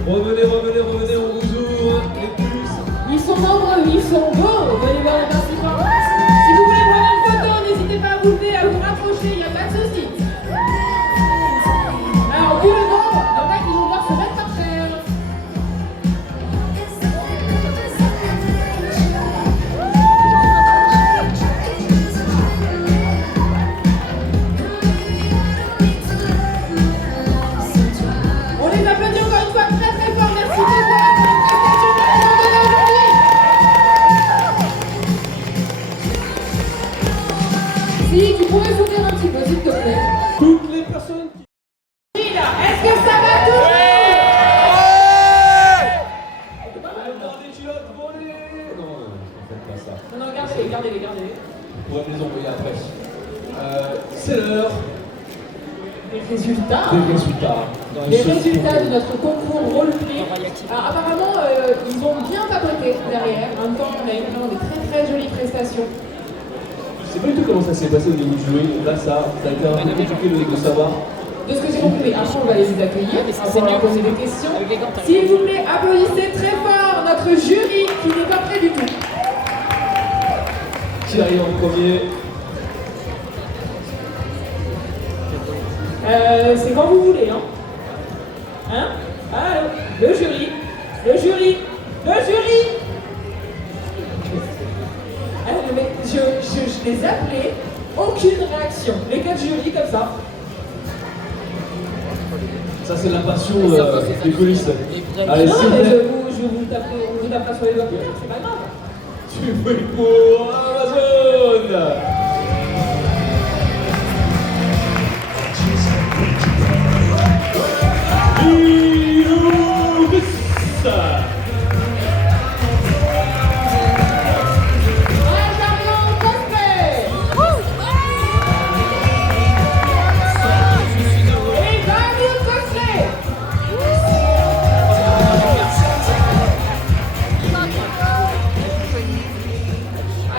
Revenez, on vous ouvre les puces. Ils sont nombreux, ils sont beaux. Venez voir les participants. Si vous voulez prendre une photo, n'hésitez pas à vous lever, à vous rapprocher, il n'y a pas de souci. Alors, vu le nombre, il y en a qui vont devoir se mettre par terre. On les applaudit encore une fois très très fort. Merci beaucoup à la prestation que nous avons donnée aujourd'hui. Si tu pourrais s'ouvrir un petit peu, s'il te plaît. Toutes les personnes qui... Est-ce que ça va tout le monde? Non, gardez-les. On va les envoyer après. C'est l'heure Les résultats. des résultats. Les résultats de notre concours roleplay. Alors apparemment, ils ont bien papoté derrière. En même temps, on a eu vraiment des très très jolies prestations. Je sais pas du tout comment ça s'est passé au niveau du jury. Là, ça a été un peu compliqué de savoir. De ce que j'ai compris, après on va les accueillir, on va leur poser des questions. S'il vous plaît, applaudissez très fort notre jury qui n'est pas prêt du tout. Qui arrive en premier? C'est quand vous voulez, hein. Hein? Allô? Le jury. Alors, mais je les appelais, aucune réaction. Les 4 jurys comme ça. Ça, c'est la passion des coulisses. Allez, Non, s'il vous mais plaît. je vous tape, on vous tape pas sur les doigts, c'est pas grave. Tu veux pour Amazon.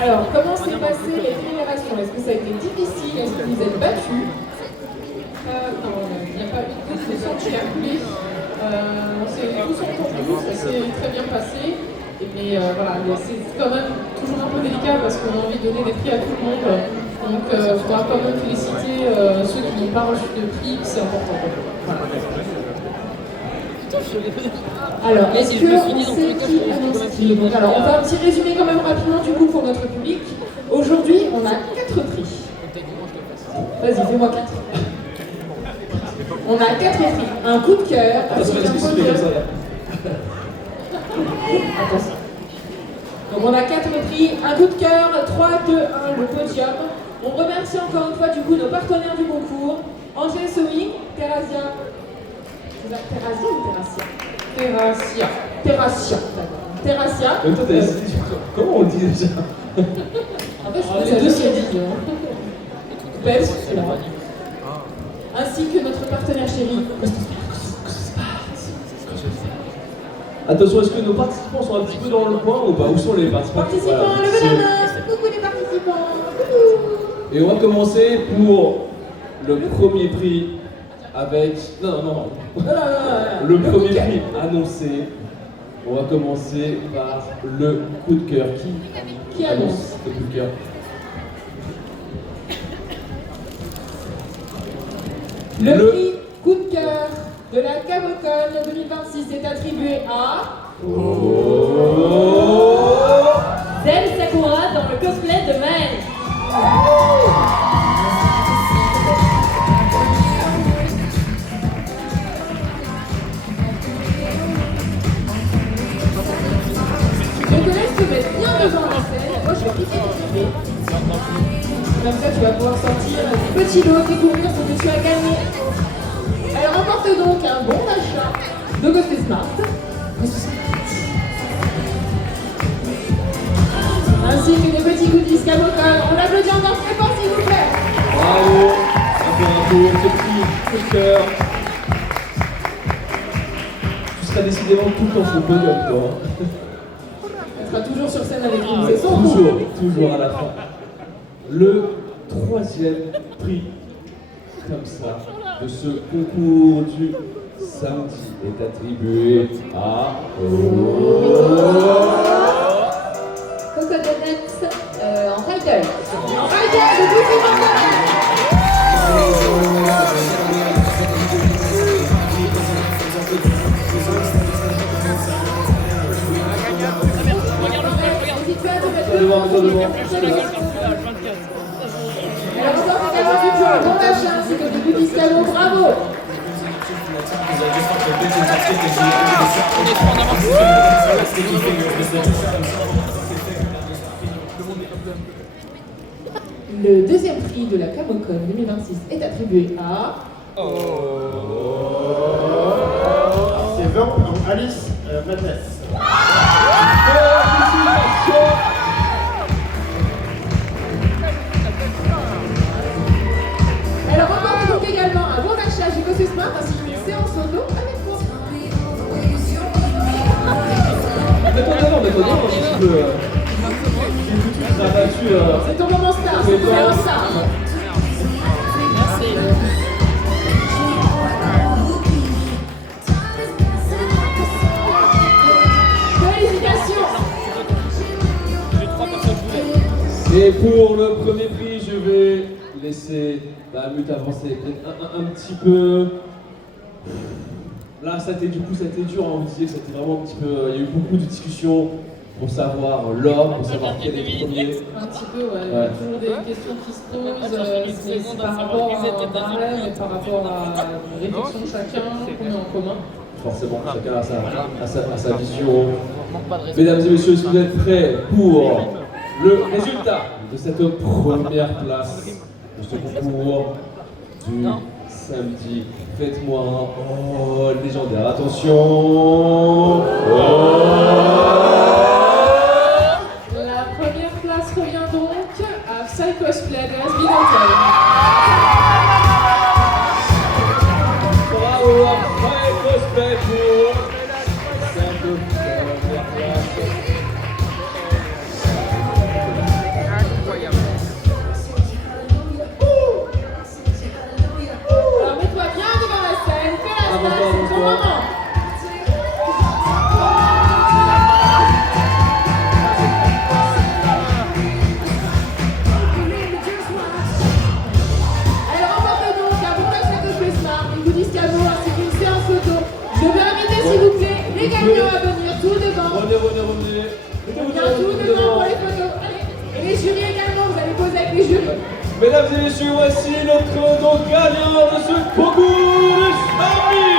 Alors, comment s'est passée les générations? Est-ce que ça a été difficile? Est-ce que vous êtes battus? coup, ça s'est très bien passé. Mais voilà, c'est quand même toujours un peu délicat parce qu'on a envie de donner des prix à tout le monde. Donc il faudra quand même féliciter ceux qui n'ont pas reçu de prix, c'est important. Voilà. Alors, est-ce qu'on sait qui annonce qui? Donc, alors, on fait un petit résumé quand même rapidement du coup pour notre public. Aujourd'hui, on a 4 prix. Vas-y, fais-moi 4. On a 4 prix. Un coup de cœur, ainsi qu'un podium. Attention. Donc on a 4 prix, un coup de cœur, 3, 2, 1, le podium. On remercie encore une fois du coup nos partenaires du concours, Angel Sewing, Terrasia. Terrasia ou Terrasia? Terrasia, d'accord. Terrasia. Mais toi, comment on le dit déjà? En fait, je pense que c'est deux c'est dit. Belle, c'est là. Ainsi que notre partenaire chéri. Attention, est-ce que nos participants sont un petit peu dans le coin ou pas? Où sont les participants? Participants, levez la main. Coucou les participants. Coucou. Et on va commencer pour le premier prix avec... Non. Le premier prix annoncé. On va commencer par le coup de cœur. Qui annonce le coup de cœur? Le prix coup de cœur de la Camocon 2026 est attribué à... Zel Sakura dans le cosplay de Maël. Je te laisse te mettre bien devant la scène. Moi, je vais quitter ton bébé. Comme ça, tu vas pouvoir sortir un petit lot, découvrir ce que tu as gagné. Elle remporte donc un bon d'achat de Ghost Smart. Ainsi que des petits goodies Camocon. On l'applaudit encore très fort, s'il vous plaît. Bravo. Un peu ce petit coup de cœur. Tu seras décidément tout le temps sur le podium, toi. Elle sera toujours sur scène avec nous, c'est son coup. Toujours à la fin. Le troisième prix, comme ça, de ce concours du samedi est attribué à... Cocodonuts en Rider. En Rider de Lucie Mandela. Elle remporte également du coup un bon d'achat ainsi que des goodies cadeaux. Bravo. Le deuxième prix de la Camocon 2026 est attribué à... C'est 20 pour Alice Madness. Elle remporte donc également un bon d'achat chez Ghost Smart ainsi qu'une séance auto avec moi. Mets-toi devant, un petit peu. C'est ton moment star, c'est ton moment star. Merci. Félicitations. Et pour le premier prix, je vais laisser la mute avancer un petit peu. Là, ça a été dur, on vous disait que c'était vraiment un petit peu. Il y a eu beaucoup de discussions pour savoir l'ordre, pour savoir quel est le premier. Un petit peu, ouais. Il y a toujours des questions qui se posent, c'est par rapport à un barème et par rapport à la réflexion de chacun qu'on met en commun. Forcément, chacun a sa vision. Mesdames et messieurs, est-ce que vous êtes prêts pour le résultat de cette première place de ce concours du samedi? Faites-moi un oh légendaire, attention. La première place revient donc à Psychosplay de Asby Hotel. Bravo à Psychosplay pour cette première place. Alors mets-toi bien devant la scène, fais la place, c'est ton moment. gagnants à venir tout devant. Revenez. Bien tout devant pour les photos. Allez. Et les jurys également, vous allez poser avec les jurys. Mesdames et messieurs, voici notre gagnant de ce concours de Charlie.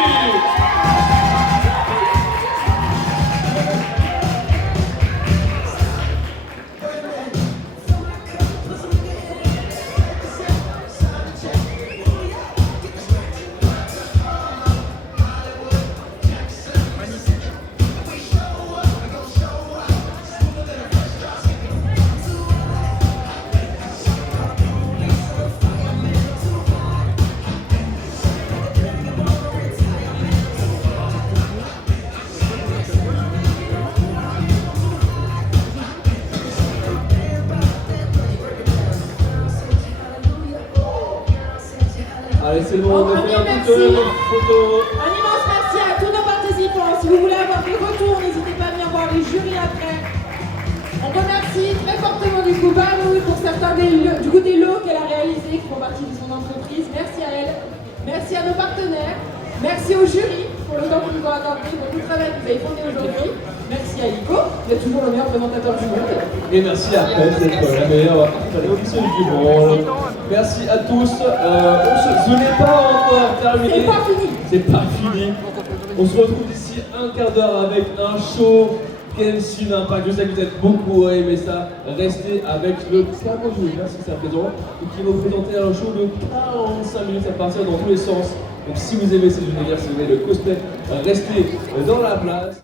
Allez, c'est bon, on a fait un peu de photo. Un immense merci à tous nos participants. Si vous voulez avoir des retours, n'hésitez pas à venir voir les jurys après. On remercie très fortement du coup Barouille pour certains des lots qu'elle a réalisés qui font partie de son entreprise. Merci à elle. Merci à nos partenaires. Merci au jury pour le temps qu'ils nous ont accordé, pour tout le travail que vous avez fourni aujourd'hui. Merci à Ico, vous êtes toujours le meilleur présentateur du monde. Et merci à Pep d'être la meilleure audition du monde. Merci à tous. Ce n'est pas encore terminé. C'est pas fini. C'est pas fini. On se retrouve d'ici un quart d'heure avec un show Genshin Impact. Je sais que vous êtes beaucoup à aimer ça. Restez avec le Camo Joué, merci c'est à présent, qui va vous présenter un show de 45 minutes à partir dans tous les sens. Donc si vous aimez ces univers, si vous aimez le cosplay, restez dans la place.